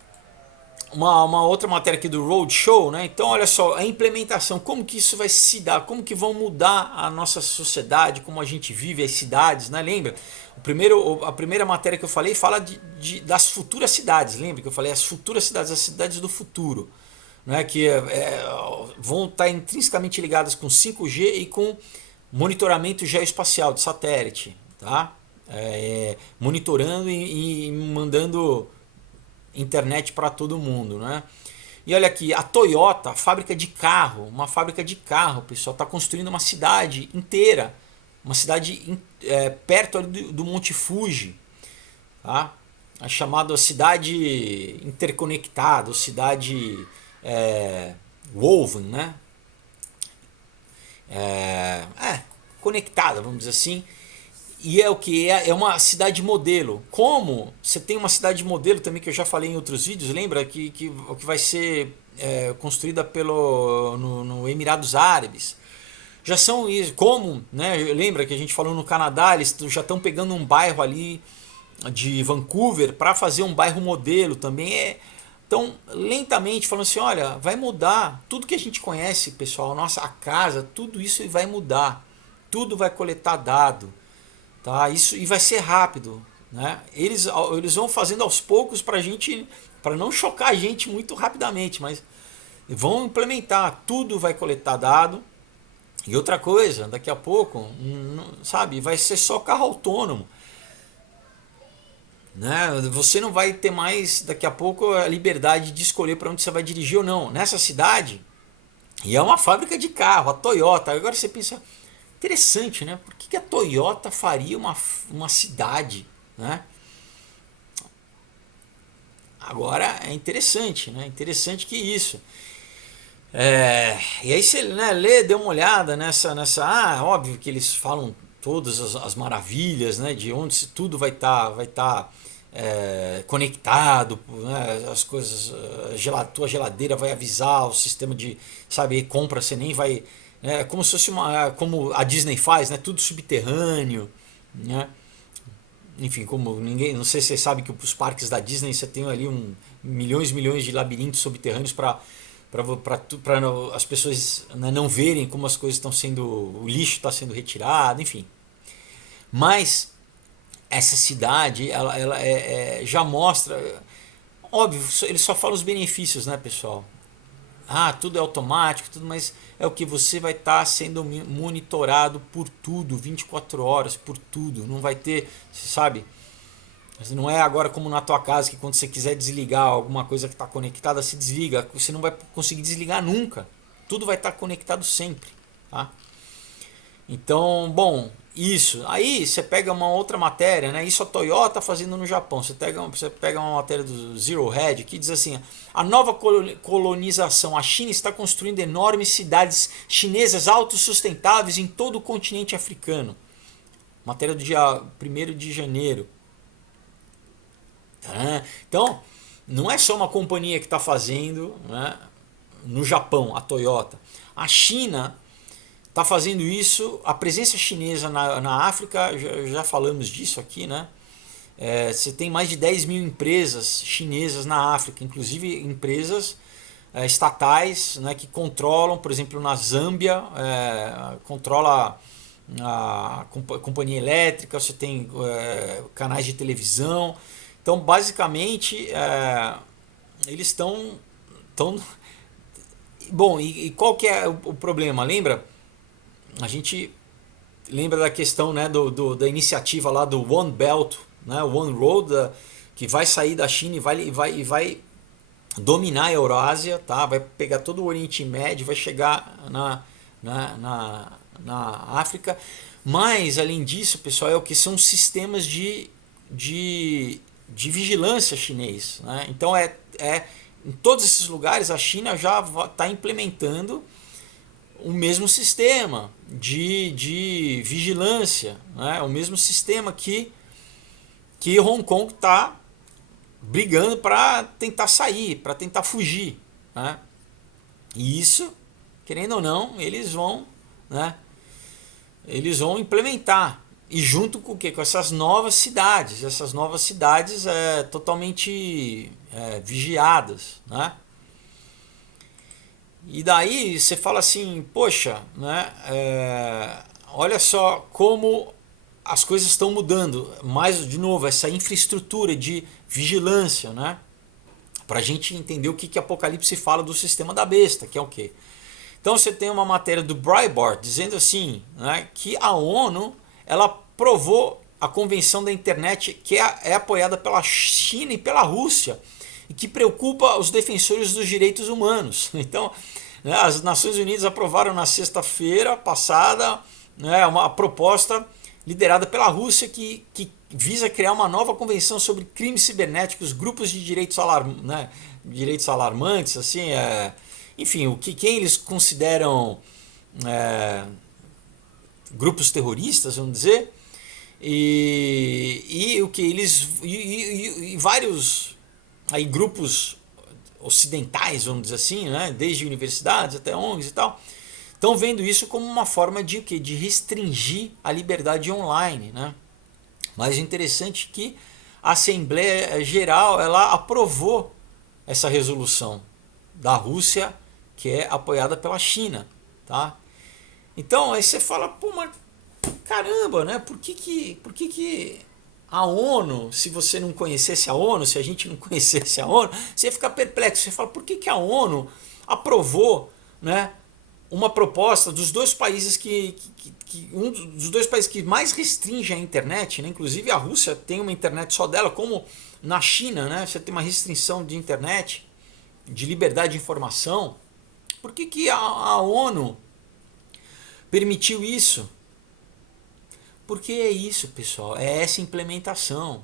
uma outra matéria aqui do Roadshow, né? Então, olha só, a implementação, como que isso vai se dar, como que vão mudar a nossa sociedade, como a gente vive, as cidades, né? Lembra? A primeira matéria que eu falei fala das futuras cidades, lembra que eu falei as futuras cidades, as cidades do futuro, né? Que vão estar intrinsecamente ligadas com 5G e com monitoramento geoespacial de satélite, tá? Monitorando e mandando internet para todo mundo, né? E olha aqui, a Toyota, fábrica de carro, uma fábrica de carro, pessoal, está construindo uma cidade inteira, uma cidade perto ali do Monte Fuji, tá? A chamada cidade interconectada, cidade woven, né? Conectada, vamos dizer assim. E é o que? É uma cidade modelo. Como você tem uma cidade modelo também, que eu já falei em outros vídeos, lembra? Que vai ser construída no Emirados Árabes. Já são isso. Como, né? Lembra que a gente falou no Canadá, eles já estão pegando um bairro ali de Vancouver para fazer um bairro modelo também. Então, lentamente, falando assim, olha, vai mudar. Tudo que a gente conhece, pessoal, a casa, tudo isso vai mudar. Tudo vai coletar dado. Tá? Isso, e vai ser rápido, né? Eles vão fazendo aos poucos para não chocar a gente muito rapidamente, mas vão implementar, tudo vai coletar dado. E outra coisa, daqui a pouco, sabe, vai ser só carro autônomo, né? Você não vai ter mais daqui a pouco a liberdade de escolher para onde você vai dirigir ou não. Nessa cidade, e é uma fábrica de carro, a Toyota. Agora você pensa, interessante, né? Por que a Toyota faria uma cidade, né? Agora é interessante, né? Interessante que isso. E aí você, né, dê uma olhada óbvio que eles falam todas as maravilhas, né? De onde tudo vai estar conectado, né, as coisas, tua geladeira vai avisar o sistema de, sabe, compra, você nem vai, como se fosse como a Disney faz, né, tudo subterrâneo, né? Enfim, como ninguém, não sei se vocês sabem que os parques da Disney você tem ali milhões e milhões de labirintos subterrâneos para as pessoas, né, não verem como as coisas estão sendo, o lixo está sendo retirado, enfim. Mas essa cidade, ela já mostra, óbvio, eles só falam os benefícios, né, pessoal? Tudo é automático, tudo, mas é o que você vai estar sendo monitorado por tudo, 24 horas, por tudo. Não vai ter, sabe? Não é agora como na tua casa, que quando você quiser desligar alguma coisa que está conectada, se desliga. Você não vai conseguir desligar nunca. Tudo vai estar conectado sempre, tá? Então, bom, isso. Aí você pega uma outra matéria, né? Isso a Toyota fazendo no Japão. Você pega uma matéria do Zero Hedge que diz assim: a nova colonização. A China está construindo enormes cidades chinesas autossustentáveis em todo o continente africano. Matéria do dia 1º de janeiro. Então, não é só uma companhia que está fazendo, né, no Japão, a Toyota. A China está fazendo isso. A presença chinesa na África, já falamos disso aqui, né? Você tem mais de 10 mil empresas chinesas na África, inclusive empresas estatais, né, que controlam, por exemplo, na Zâmbia, controla a companhia elétrica, você tem canais de televisão. Então, basicamente, eles estão... Bom, e qual que é o problema? Lembra? A gente lembra da questão, né, da iniciativa lá do One Belt, né, One Road, que vai sair da China e vai dominar a Eurásia, tá? Vai pegar todo o Oriente Médio, vai chegar na África. Mas, além disso, pessoal, é o que são sistemas de vigilância chinês, né? Então, em todos esses lugares, a China já está implementando o mesmo sistema de vigilância, né? O mesmo sistema que Hong Kong está brigando para tentar sair, para tentar fugir, né? E isso, querendo ou não, eles vão, né? Eles vão implementar. E junto com o quê? Com essas novas cidades. Essas novas cidades totalmente vigiadas, né? E daí você fala assim, poxa, né? Olha só como as coisas estão mudando. Mais de novo, essa infraestrutura de vigilância, né? Para a gente entender o que Apocalipse fala do sistema da besta, que é o quê? Então você tem uma matéria do Breitbart dizendo assim, né, que a ONU ela aprovou a convenção da internet que é apoiada pela China e pela Rússia e que preocupa os defensores dos direitos humanos. Então, né, as Nações Unidas aprovaram na sexta-feira passada, né, uma proposta liderada pela Rússia que visa criar uma nova convenção sobre crimes cibernéticos, grupos de direitos, direitos alarmantes, assim, enfim, quem eles consideram grupos terroristas, vamos dizer, e o que eles e vários aí grupos ocidentais, vamos dizer assim, né, desde universidades até ONGs e tal, estão vendo isso como uma forma de restringir a liberdade online, né? Mas o interessante é que a Assembleia Geral ela aprovou essa resolução da Rússia, que é apoiada pela China, tá? Então aí você fala, pô, mas caramba, né? Por que a ONU, se você não conhecesse a ONU, se a gente não conhecesse a ONU, você ia ficar perplexo. Você fala, por que a ONU aprovou, né, uma proposta dos dois países um dos dois países que mais restringe a internet, né? Inclusive a Rússia tem uma internet só dela, como na China, né? Você tem uma restrição de internet, de liberdade de informação. Por que a ONU permitiu isso? Porque é isso, pessoal, é essa implementação,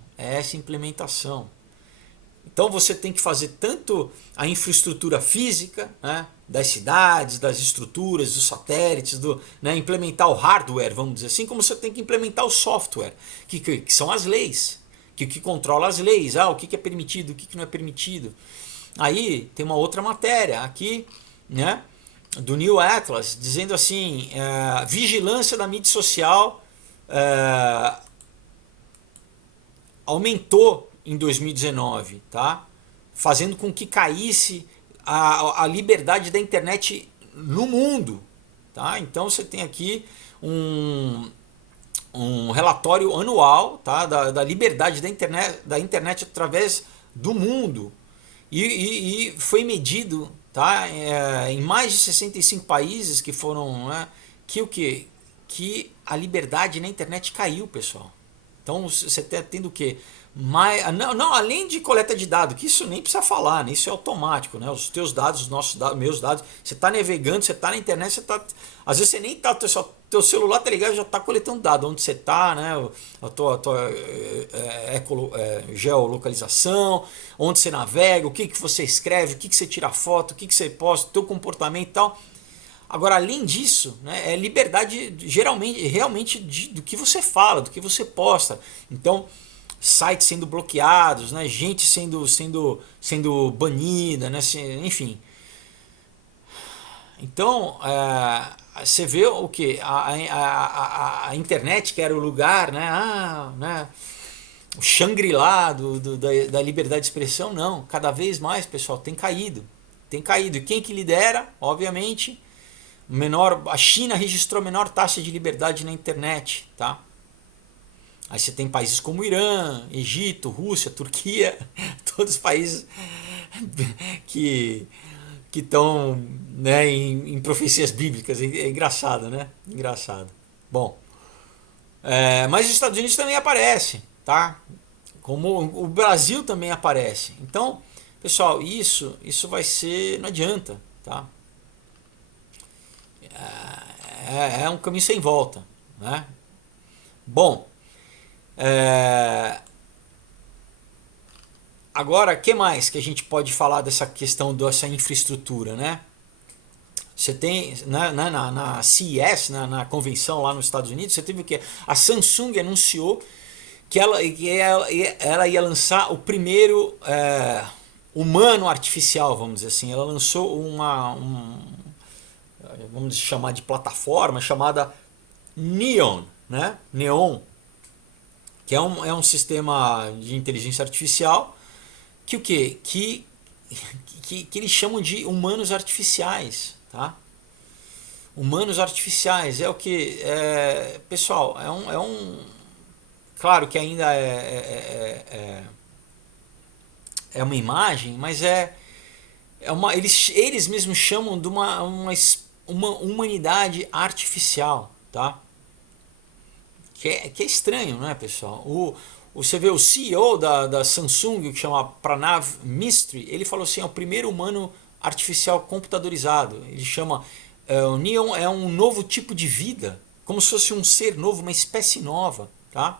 Então você tem que fazer tanto a infraestrutura física, né, das cidades, das estruturas, dos satélites, né, implementar o hardware, vamos dizer assim, como você tem que implementar o software, que são as leis, que controla as leis, o que é permitido, o que não é permitido. Aí tem uma outra matéria aqui, né, do New Atlas, dizendo assim, vigilância da mídia social aumentou em 2019, tá? Fazendo com que caísse a liberdade da internet no mundo, tá? Então você tem aqui um relatório anual, tá? da liberdade da internet através do mundo e foi medido, tá? Em mais de 65 países que foram, né, que a liberdade na internet caiu, pessoal. Então você está tendo o quê? Não, além de coleta de dados, que isso nem precisa falar, né? Isso é automático, né? Os teus dados, os nossos dados, meus dados, você está navegando, você está na internet, às vezes você nem está, teu celular tá ligado, já está coletando dados, onde você está, né? A tua geolocalização, onde você navega, o que você escreve, o que você tira foto, o que você posta, o teu comportamento e tal. Agora, além disso, né, é liberdade realmente do que você fala, do que você posta. Então, sites sendo bloqueados, né, gente sendo banida, né, enfim. Então, você vê o que? A internet, que era o lugar, né, o Shangri-La da liberdade de expressão, não. Cada vez mais, pessoal, tem caído. tem caído. E quem que lidera? Obviamente, a China registrou a menor taxa de liberdade na internet, tá? Aí você tem países como Irã, Egito, Rússia, Turquia, todos países que estão, né, em profecias bíblicas. É engraçado, né? Engraçado. Bom, mas os Estados Unidos também aparece, tá? Como o Brasil também aparece. Então, pessoal, isso vai ser, não adianta, tá? É um caminho sem volta, né? Bom, agora, o que mais que a gente pode falar dessa questão dessa infraestrutura, né? Você tem na CES, na convenção lá nos Estados Unidos, você teve o que? A Samsung anunciou que ela ia lançar o primeiro humano artificial, vamos dizer assim. Ela lançou vamos chamar de plataforma chamada Neon, né? Neon, que é um sistema de inteligência artificial que o quê? Que eles chamam de humanos artificiais, tá? Humanos artificiais é o que? Pessoal, claro que ainda é uma imagem, mas eles mesmos chamam de uma humanidade artificial, tá? Que é estranho, né, pessoal? Você vê o CEO da Samsung, que chama Pranav Mistry, ele falou assim, é o primeiro humano artificial computadorizado. Ele chama o Neon é um novo tipo de vida, como se fosse um ser novo, uma espécie nova, tá?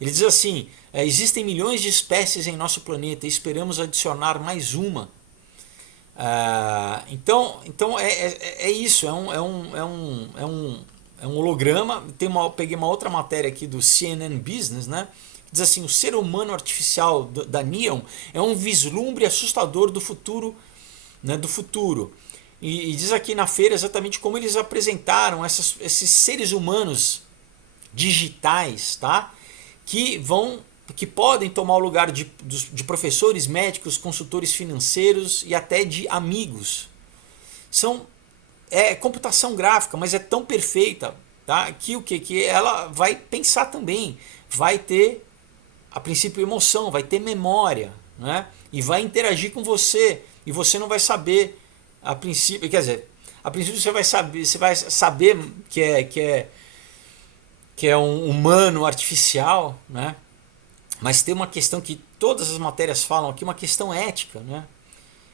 Ele diz assim, existem milhões de espécies em nosso planeta e esperamos adicionar mais uma. Então é isso, é um holograma. Peguei uma outra matéria aqui do CNN Business, né? Diz assim, o ser humano artificial da Neon é um vislumbre assustador do futuro, né, do futuro. E diz aqui na feira exatamente como eles apresentaram esses seres humanos digitais, tá? Que podem tomar o lugar de professores, médicos, consultores financeiros e até de amigos. É computação gráfica, mas é tão perfeita, tá? Que ela vai pensar também, vai ter a princípio emoção, vai ter memória, né? E vai interagir com você, e você não vai saber a princípio, quer dizer, a princípio você vai saber que é um humano artificial, né? Mas tem uma questão que todas as matérias falam aqui, uma questão ética, né?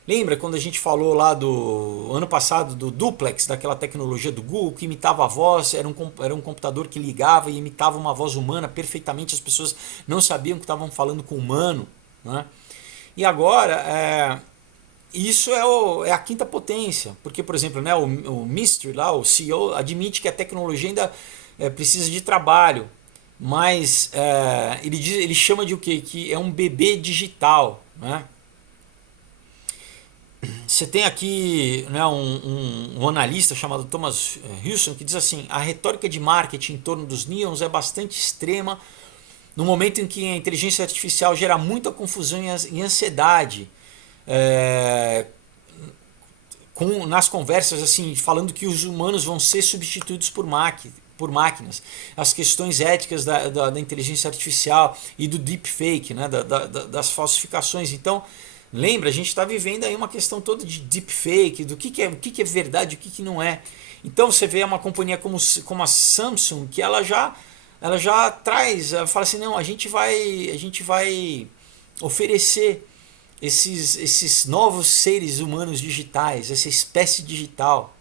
Lembra quando a gente falou lá do ano passado do duplex, daquela tecnologia do Google que imitava a voz, era um computador que ligava e imitava uma voz humana perfeitamente, as pessoas não sabiam que estavam falando com um humano, né? E agora, isso é a quinta potência, porque, por exemplo, né, o Mystery lá, o CEO, admite que a tecnologia ainda precisa de trabalho, mas ele chama de o quê? Que é um bebê digital, né? Você tem aqui, né, um analista chamado Thomas Hewson que diz assim, a retórica de marketing em torno dos Neons é bastante extrema no momento em que a inteligência artificial gera muita confusão e ansiedade nas conversas, assim, falando que os humanos vão ser substituídos por máquinas. As questões éticas da inteligência artificial e do deepfake, né, das falsificações. Então, lembra, a gente está vivendo aí uma questão toda de deepfake, do que é verdade e o que não é. Então você vê uma companhia como a Samsung, que ela já fala assim, não, a gente vai oferecer esses novos seres humanos digitais, essa espécie digital.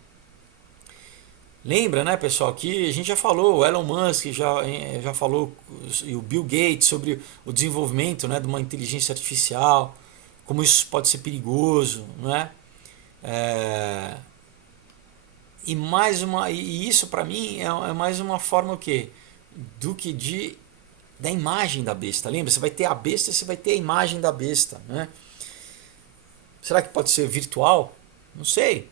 Lembra, né, pessoal, que a gente já falou, o Elon Musk já falou, e o Bill Gates, sobre o desenvolvimento, né, de uma inteligência artificial, como isso pode ser perigoso, né? E isso para mim é mais uma forma o quê? Da imagem da besta. Lembra? Você vai ter a besta e você vai ter a imagem da besta, né? Será que pode ser virtual? Não sei.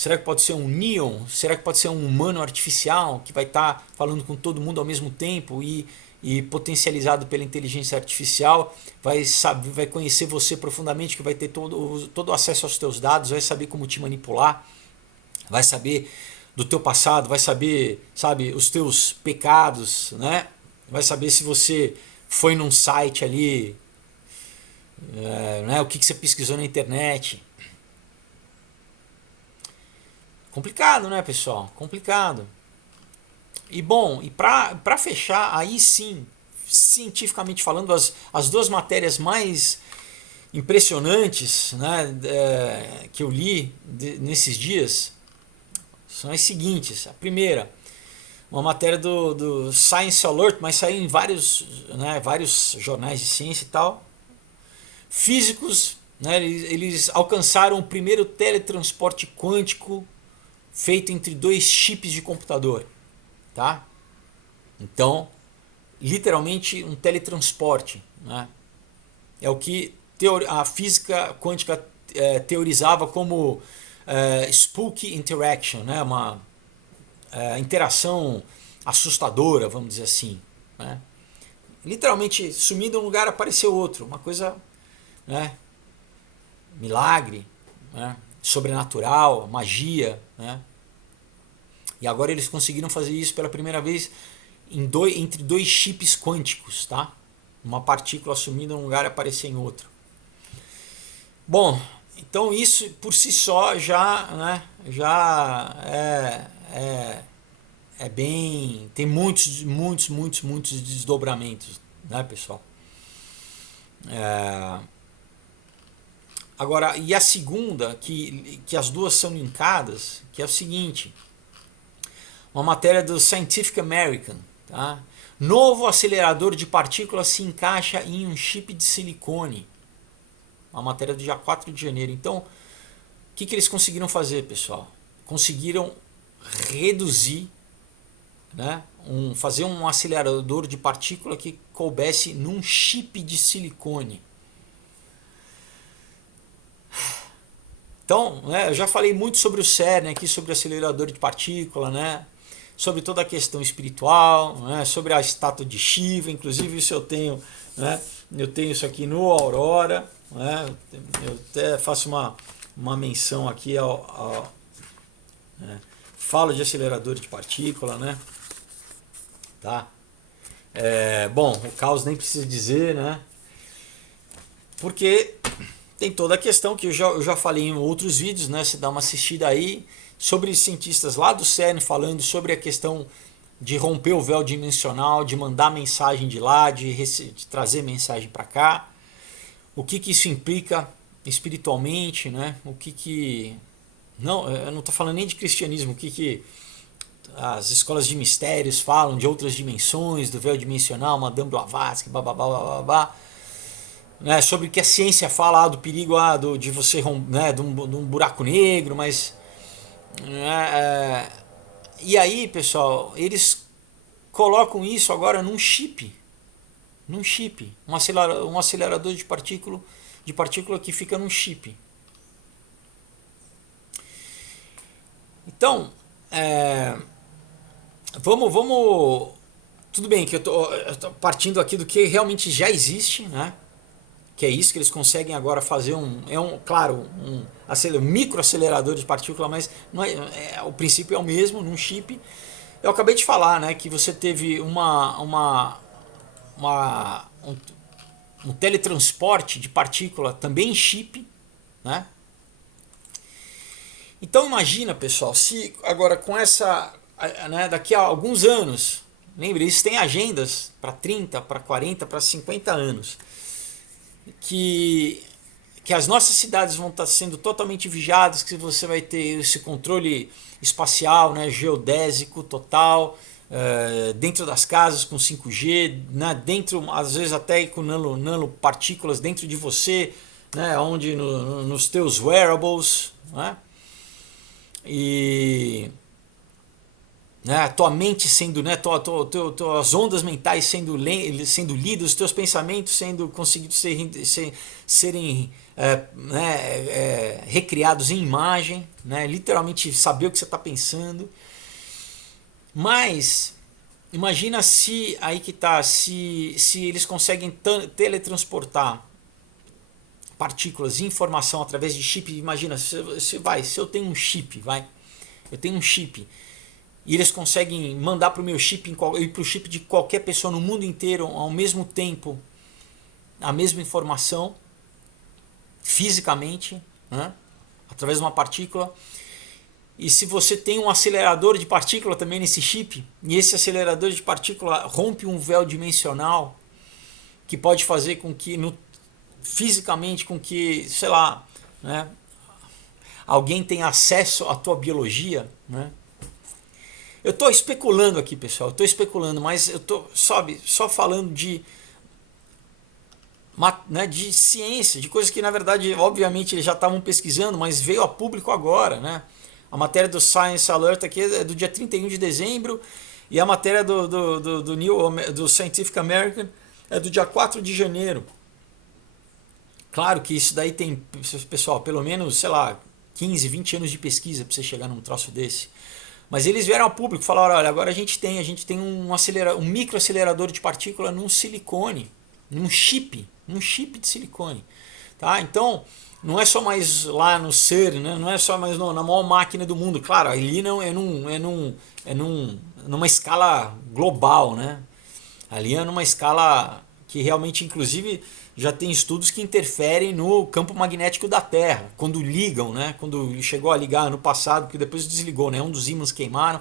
Será que pode ser um Neon? Será que pode ser um humano artificial que vai estar falando com todo mundo ao mesmo tempo e potencializado pela inteligência artificial, vai conhecer você profundamente, que vai ter todo o acesso aos teus dados, vai saber como te manipular, vai saber do teu passado, vai saber, sabe, os teus pecados, né? Vai saber se você foi num site ali, né? O que você pesquisou na internet. Complicado, né, pessoal? Complicado. E bom, e para fechar, aí sim, cientificamente falando, as duas matérias mais impressionantes, né, que eu li nesses dias são as seguintes. A primeira, uma matéria do Science Alert, mas saiu em vários jornais de ciência e tal. Físicos, né, eles alcançaram o primeiro teletransporte quântico feito entre dois chips de computador. Tá? Então, literalmente um teletransporte, né? É o que a física quântica teorizava como spooky interaction, né? Uma interação assustadora, vamos dizer assim, né? Literalmente sumindo um lugar apareceu outro, uma coisa, né? Milagre, né? Sobrenatural, magia, né? E agora eles conseguiram fazer isso pela primeira vez entre dois chips quânticos, tá? Uma partícula sumida em um lugar e aparecer em outro. Bom, então isso por si só já é bem... Tem muitos desdobramentos, né, pessoal? Agora, e a segunda, que as duas são linkadas, que é o seguinte... Uma matéria do Scientific American. Tá? Novo acelerador de partículas se encaixa em um chip de silicone. Uma matéria do dia 4 de janeiro. Então, o que eles conseguiram fazer, pessoal? Conseguiram reduzir, né, fazer um acelerador de partícula que coubesse num chip de silicone. Então, né, eu já falei muito sobre o CERN aqui, sobre o acelerador de partícula, né? Sobre toda a questão espiritual, né? Sobre a estátua de Shiva, inclusive isso eu tenho, né? Eu tenho isso aqui no Aurora, né? Eu até faço uma menção aqui né? Falo de acelerador de partícula, né? Tá? Bom, o caos nem precisa dizer, né? Porque tem toda a questão que eu já falei em outros vídeos, né? Você dá uma assistida aí, sobre cientistas lá do CERN falando sobre a questão de romper o véu dimensional, de mandar mensagem de lá, de trazer mensagem para cá. O que isso implica espiritualmente, né? Não, eu não estou falando nem de cristianismo, o que as escolas de mistérios falam de outras dimensões, do véu dimensional, Madame Blavatsky, babá, né? Sobre o que a ciência fala do perigo de você, né? de um buraco negro, mas e aí, pessoal, eles colocam isso agora num chip, um acelerador de partícula que fica num chip. Então, vamos, tudo bem que eu tô partindo aqui do que realmente já existe, né? Que é isso que eles conseguem agora fazer um microacelerador de partícula, mas não o princípio é o mesmo, num chip. Eu acabei de falar, né, que você teve um teletransporte de partícula também em chip, né? Então imagina, pessoal, se agora com essa, né, daqui a alguns anos, lembre, eles têm agendas para 30, para 40, para 50 anos. Que as nossas cidades vão estar sendo totalmente vigiadas, que você vai ter esse controle espacial, né, geodésico total, dentro das casas com 5G, né, dentro, às vezes até com nanopartículas dentro de você, né, onde nos teus wearables, né, e né, tua mente sendo, né, tuas ondas mentais sendo lidas, os teus pensamentos sendo conseguidos serem recriados em imagem, né? Literalmente saber o que você está pensando. Mas imagina se aí que tá, se eles conseguem teletransportar partículas e informação através de chip. Imagina se eu tenho um chip, eu tenho um chip e eles conseguem mandar para o meu chip e para o chip de qualquer pessoa no mundo inteiro ao mesmo tempo a mesma informação fisicamente, né? Através de uma partícula. E se você tem um acelerador de partícula também nesse chip, e esse acelerador de partícula rompe um véu dimensional que pode fazer com que, fisicamente, com que, sei lá, né, alguém tenha acesso à tua biologia, né? Eu estou especulando aqui, pessoal, mas eu estou, só falando de ciência, de coisas que, na verdade, obviamente, eles já estavam pesquisando, mas veio a público agora, né? A matéria do Science Alert aqui é do dia 31 de dezembro e a matéria do Scientific American é do dia 4 de janeiro. Claro que isso daí tem, pessoal, pelo menos, sei lá, 15, 20 anos de pesquisa para você chegar num troço desse. Mas eles vieram ao público e falaram, olha, agora a gente tem um microacelerador de partícula num silicone, num chip de silicone. Tá? Então, não é só mais lá no CERN, né? Não é só mais na maior máquina do mundo. Claro, ali não numa escala global, né? Ali é numa escala que realmente, inclusive, já tem estudos que interferem no campo magnético da Terra. Quando ligam, né? Quando chegou a ligar ano passado, que depois desligou, né? Um dos ímãs queimaram.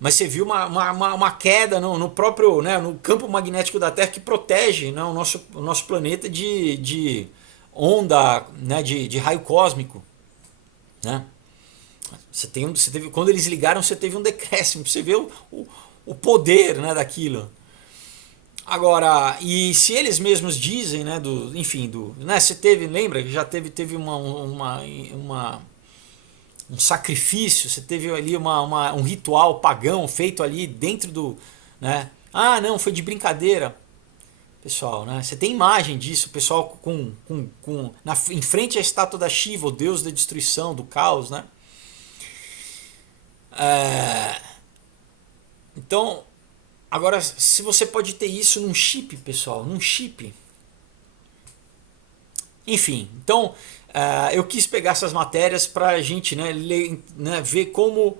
Mas você viu uma queda no próprio, né? No campo magnético da Terra que protege, né? o nosso planeta de onda, né, de raio cósmico, né? Quando eles ligaram, você teve um decréscimo, você vê o poder, né, daquilo. Agora, e se eles mesmos dizem, né, você lembra que já teve um sacrifício, você teve ali um ritual pagão feito ali dentro do, né? Ah, não, foi de brincadeira. Pessoal, né? Você tem imagem disso, o pessoal em frente à estátua da Shiva, o deus da destruição, do caos, né? Então, agora, se você pode ter isso num chip, pessoal, num chip. Enfim, então, eu quis pegar essas matérias para a gente, né, ver como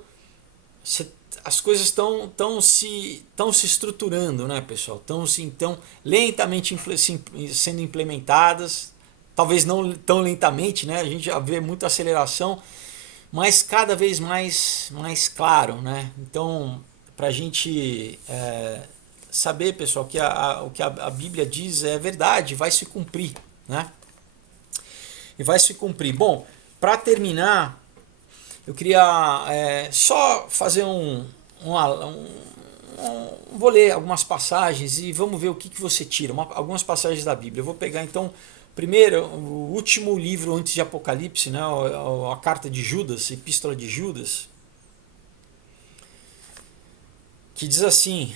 as coisas estão se estruturando, né, pessoal? Estão lentamente sendo implementadas, talvez não tão lentamente, né? A gente já vê muita aceleração, mas cada vez mais claro, né? Então, para a gente saber, pessoal, que o que a Bíblia diz é verdade, vai se cumprir, né? E vai se cumprir. Bom, para terminar, eu queria só fazer vou ler algumas passagens e vamos ver o que você tira. Algumas passagens da Bíblia. Eu vou pegar então, primeiro, o último livro antes de Apocalipse, né, a carta de Judas, Epístola de Judas, que diz assim: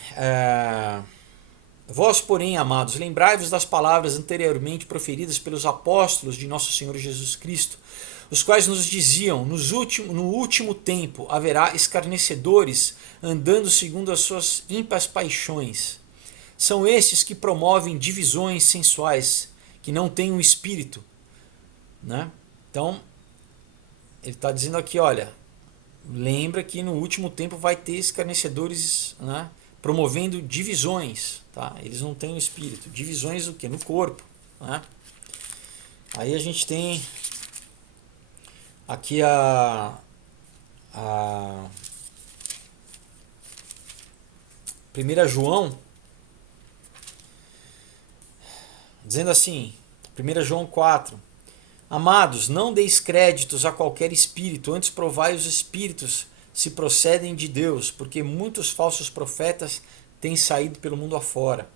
vós, porém, amados, lembrai-vos das palavras anteriormente proferidas pelos apóstolos de nosso Senhor Jesus Cristo, os quais nos diziam, no último tempo haverá escarnecedores andando segundo as suas ímpias paixões. São estes que promovem divisões sensuais, que não têm um espírito. Né? Então, ele está dizendo aqui, olha, lembra que no último tempo vai ter escarnecedores, né, promovendo divisões. Tá? Eles não têm um espírito. Divisões o quê? No corpo. Né? Aí a gente tem aqui a 1 João, dizendo assim, 1 João 4: amados, não deis créditos a qualquer espírito, antes provai os espíritos se procedem de Deus, porque muitos falsos profetas têm saído pelo mundo afora.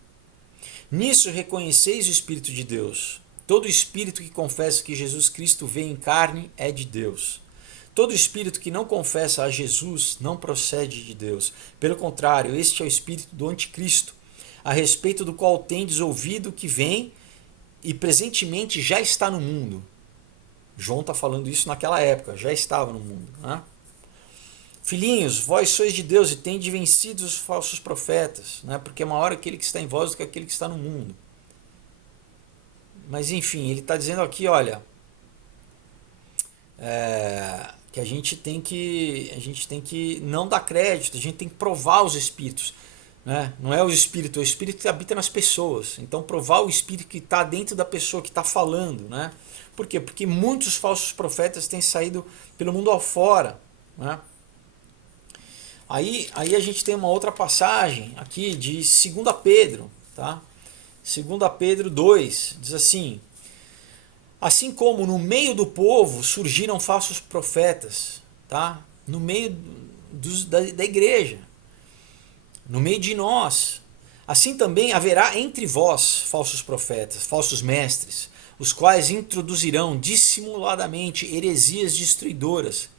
Nisso reconheceis o Espírito de Deus. Todo espírito que confessa que Jesus Cristo veio em carne é de Deus. Todo espírito que não confessa a Jesus não procede de Deus. Pelo contrário, este é o espírito do anticristo, a respeito do qual tendes ouvido que vem e presentemente já está no mundo. João está falando isso naquela época, já estava no mundo. Né? Filhinhos, vós sois de Deus e tendes vencido os falsos profetas, né? Porque é maior aquele que está em vós do que aquele que está no mundo. Mas enfim, ele está dizendo aqui, olha, que a gente tem que não dar crédito, a gente tem que provar os espíritos. Né? Não é o espírito que habita nas pessoas. Então provar o espírito que está dentro da pessoa que está falando. Né? Por quê? Porque muitos falsos profetas têm saído pelo mundo afora. Né? Aí a gente tem uma outra passagem aqui de 2 Pedro. Tá? 2 Pedro 2 diz assim: assim como no meio do povo surgiram falsos profetas, tá? No meio da igreja, no meio de nós, assim também haverá entre vós falsos profetas, falsos mestres, os quais introduzirão dissimuladamente heresias destruidoras,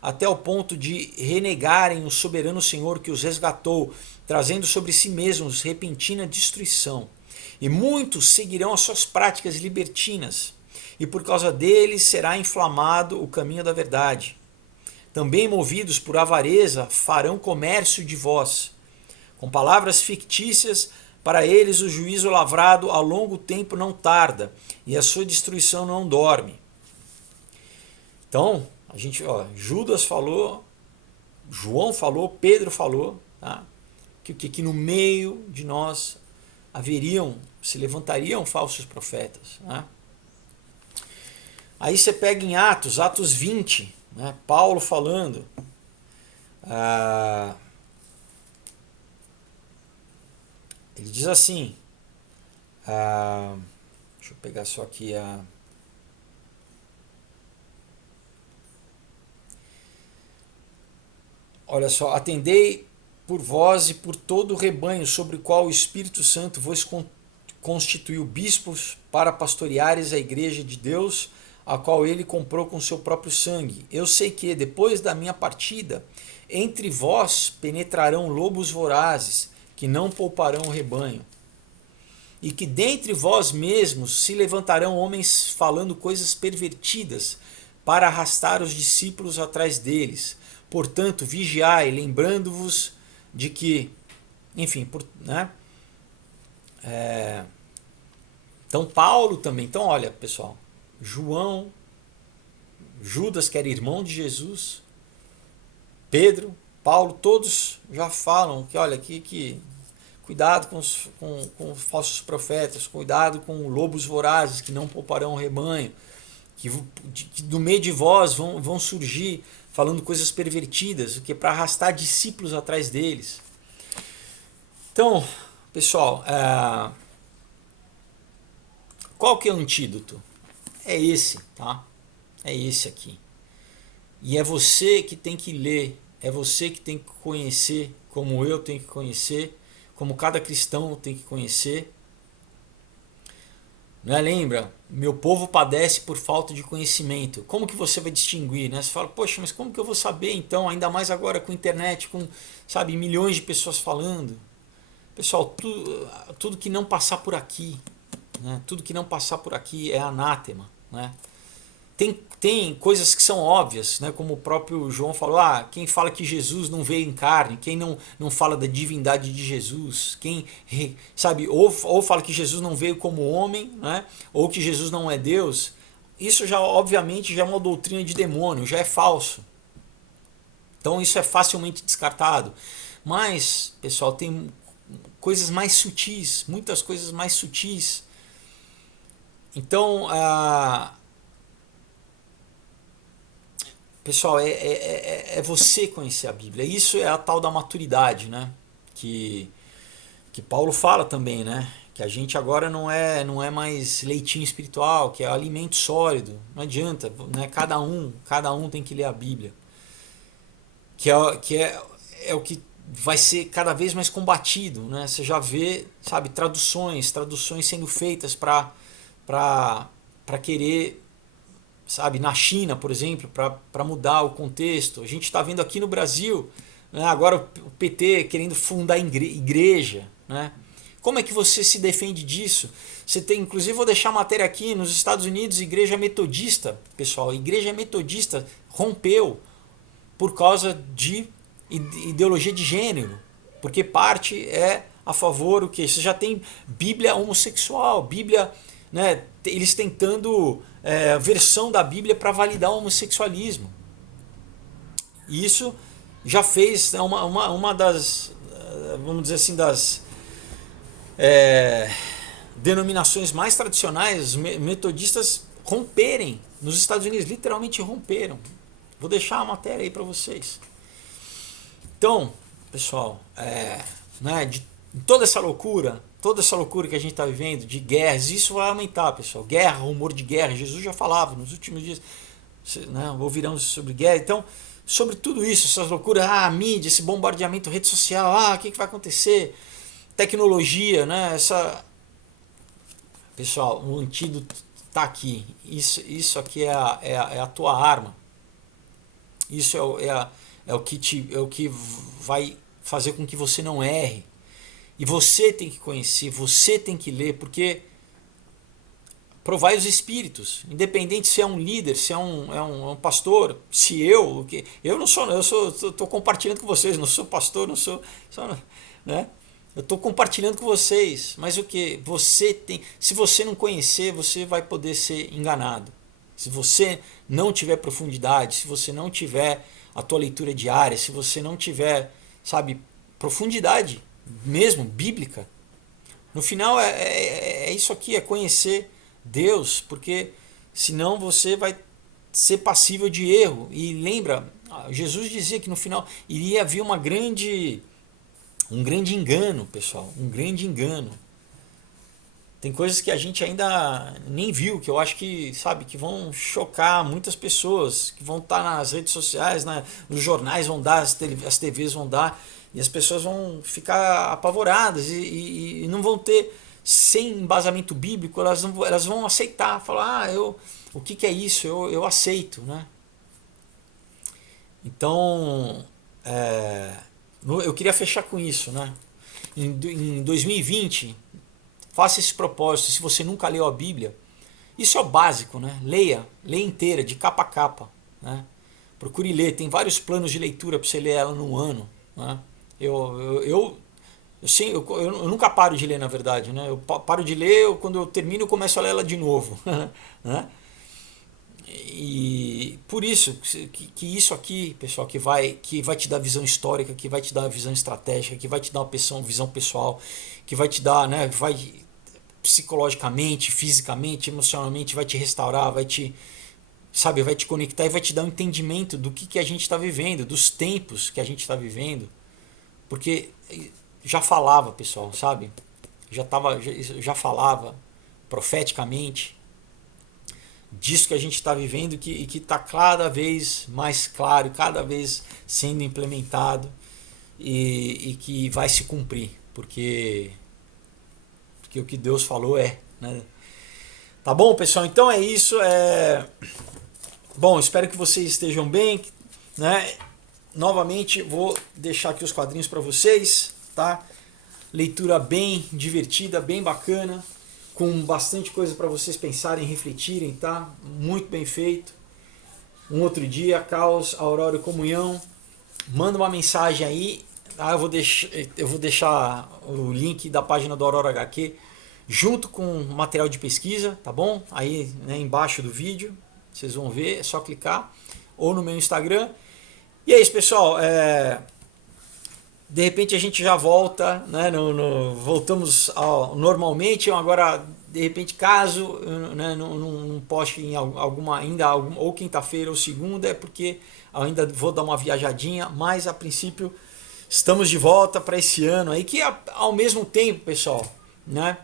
até o ponto de renegarem o soberano Senhor que os resgatou, trazendo sobre si mesmos repentina destruição. E muitos seguirão as suas práticas libertinas, e por causa deles será inflamado o caminho da verdade. Também movidos por avareza farão comércio de vós, com palavras fictícias. Para eles o juízo lavrado a longo tempo não tarda, e a sua destruição não dorme. Então, a gente, Judas falou, João falou, Pedro falou, tá? que no meio de nós se levantariam falsos profetas. Né? Aí você pega em Atos 20, né? Paulo falando. Ele diz assim, deixa eu pegar só aqui olha só, atendei por vós e por todo o rebanho sobre o qual o Espírito Santo vos constituiu bispos para pastoreares a igreja de Deus, a qual ele comprou com seu próprio sangue. Eu sei que, depois da minha partida, entre vós penetrarão lobos vorazes, que não pouparão o rebanho. E que dentre vós mesmos se levantarão homens falando coisas pervertidas, para arrastar os discípulos atrás deles. Portanto, vigiai, lembrando-vos de que, enfim, né? Então Paulo também. Então olha, pessoal, João, Judas, que era irmão de Jesus, Pedro, Paulo, todos já falam que, olha, que cuidado com falsos profetas, cuidado com lobos vorazes que não pouparão o rebanho, que do meio de vós vão surgir falando coisas pervertidas, o que é para arrastar discípulos atrás deles. Então, pessoal, qual que é o antídoto? É esse, tá? É esse aqui. E é você que tem que ler, é você que tem que conhecer, como eu tenho que conhecer, como cada cristão tem que conhecer. Né? Lembra? Meu povo padece por falta de conhecimento. Como que você vai distinguir? Né? Você fala, poxa, mas como que eu vou saber então? Ainda mais agora com a internet, com, sabe, milhões de pessoas falando. Pessoal, tudo que não passar por aqui, né? Tudo que não passar por aqui é anátema. Né? Tem coisas que são óbvias, né? Como o próprio João falou, quem fala que Jesus não veio em carne, quem não fala da divindade de Jesus, quem sabe, ou fala que Jesus não veio como homem, né? Ou que Jesus não é Deus, isso já obviamente já é uma doutrina de demônio, já é falso. Então isso é facilmente descartado. Mas, pessoal, tem coisas mais sutis, muitas coisas mais sutis. Então, pessoal, é você conhecer a Bíblia. Isso é a tal da maturidade, né? Que Paulo fala também, né? Que a gente agora não é mais leitinho espiritual, que é alimento sólido. Não adianta, né? Cada um tem que ler a Bíblia. Que é o que vai ser cada vez mais combatido, né? Você já vê, sabe, traduções sendo feitas para querer, sabe, na China, por exemplo, para mudar o contexto. A gente está vendo aqui no Brasil, né, agora o PT querendo fundar igreja, né, Como é que você se defende disso? Você tem, inclusive, vou deixar a matéria aqui, nos Estados Unidos, Igreja Metodista, pessoal, Igreja Metodista rompeu por causa de ideologia de gênero, porque parte é a favor o que? Você já tem Bíblia homossexual, Bíblia, né, eles tentando versão da Bíblia para validar o homossexualismo. E isso já fez uma das, vamos dizer assim, das denominações mais tradicionais, metodistas, romperem nos Estados Unidos, literalmente romperam. Vou deixar a matéria aí para vocês. Então, pessoal, né, de toda essa loucura que a gente está vivendo, de guerras, isso vai aumentar, pessoal. Guerra, rumor de guerra, Jesus já falava nos últimos dias, né, ouvirão sobre guerra. Então, sobre tudo isso, essas loucuras, a mídia, esse bombardeamento, rede social, o que vai acontecer? Tecnologia, né, pessoal, o antídoto está aqui. Isso aqui é a tua arma. Isso é o que vai fazer com que você não erre. E você tem que conhecer, você tem que ler, porque provai os espíritos, independente se é um líder, se é um pastor, se eu não sou, estou compartilhando com vocês, não sou pastor, não sou, né? Eu estou compartilhando com vocês, mas o que você tem, se você não conhecer, você vai poder ser enganado. Se você não tiver profundidade, se você não tiver a tua leitura diária, se você não tiver, sabe, profundidade mesmo, bíblica, no final é isso aqui, é conhecer Deus, porque senão você vai ser passível de erro. E lembra, Jesus dizia que no final iria haver um grande engano, pessoal, um grande engano. Tem coisas que a gente ainda nem viu, que eu acho que, sabe, que vão chocar muitas pessoas, que vão estar nas redes sociais, nos jornais vão dar, as TVs vão dar, e as pessoas vão ficar apavoradas e não vão ter, sem embasamento bíblico, elas vão aceitar, falar, o que é isso? Eu aceito, né? Então, eu queria fechar com isso, né? Em 2020, faça esse propósito. Se você nunca leu a Bíblia, isso é o básico, né? Leia inteira, de capa a capa, né? Procure ler, tem vários planos de leitura para você ler ela num ano, né? Eu nunca paro de ler, na verdade, né? Eu paro de ler, quando eu termino eu começo a ler ela de novo, né? E por isso que isso aqui, pessoal, que vai te dar visão histórica, que vai te dar visão estratégica, que vai te dar uma visão pessoal, que vai te dar, né, vai psicologicamente, fisicamente, emocionalmente, vai te restaurar, vai te conectar e vai te dar um entendimento do que a gente está vivendo, dos tempos que a gente está vivendo, porque já falava, pessoal, sabe? Já falava profeticamente disso que a gente está vivendo e que está cada vez mais claro, cada vez sendo implementado e que vai se cumprir, porque o que Deus falou né? Tá bom, pessoal? Então é isso. Bom, espero que vocês estejam bem, né? Novamente vou deixar aqui os quadrinhos para vocês, tá? Leitura bem divertida, bem bacana, com bastante coisa para vocês pensarem, refletirem, tá? Muito bem feito. Um outro dia, Caos, Aurora e Comunhão. Manda uma mensagem aí. Eu vou deixar o link da página do Aurora HQ junto com o material de pesquisa, tá bom? Aí, né, embaixo do vídeo, vocês vão ver, é só clicar. Ou no meu Instagram. E é isso, pessoal. De repente a gente já volta, né, voltamos normalmente. Agora, de repente, caso, né, não poste em ou quinta-feira ou segunda, é porque ainda vou dar uma viajadinha, mas a princípio estamos de volta para esse ano aí, que ao mesmo tempo, pessoal, né,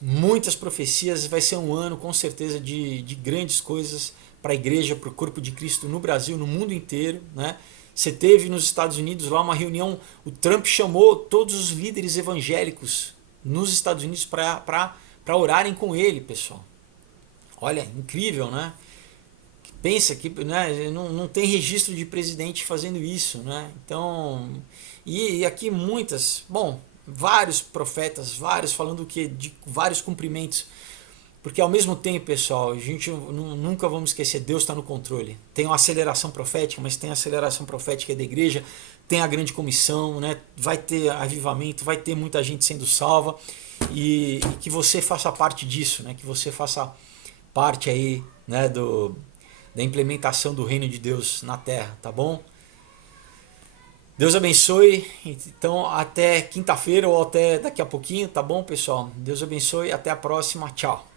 muitas profecias, vai ser um ano com certeza de grandes coisas para a igreja, para o corpo de Cristo no Brasil, no mundo inteiro, né? Você teve nos Estados Unidos lá uma reunião, o Trump chamou todos os líderes evangélicos nos Estados Unidos para orarem com ele, pessoal. Olha, incrível, né? Pensa que, né, não tem registro de presidente fazendo isso, né? Então, e aqui muitas, bom, vários profetas, vários falando que de vários cumprimentos. Porque ao mesmo tempo, pessoal, a gente nunca vamos esquecer, Deus está no controle. Tem uma aceleração profética, mas tem a aceleração profética da igreja, tem a grande comissão, né? Vai ter avivamento, vai ter muita gente sendo salva e que você faça parte disso, né? Que você faça parte aí, né, da implementação do reino de Deus na terra, tá bom? Deus abençoe. Então, até quinta-feira ou até daqui a pouquinho, tá bom, pessoal? Deus abençoe. Até a próxima. Tchau.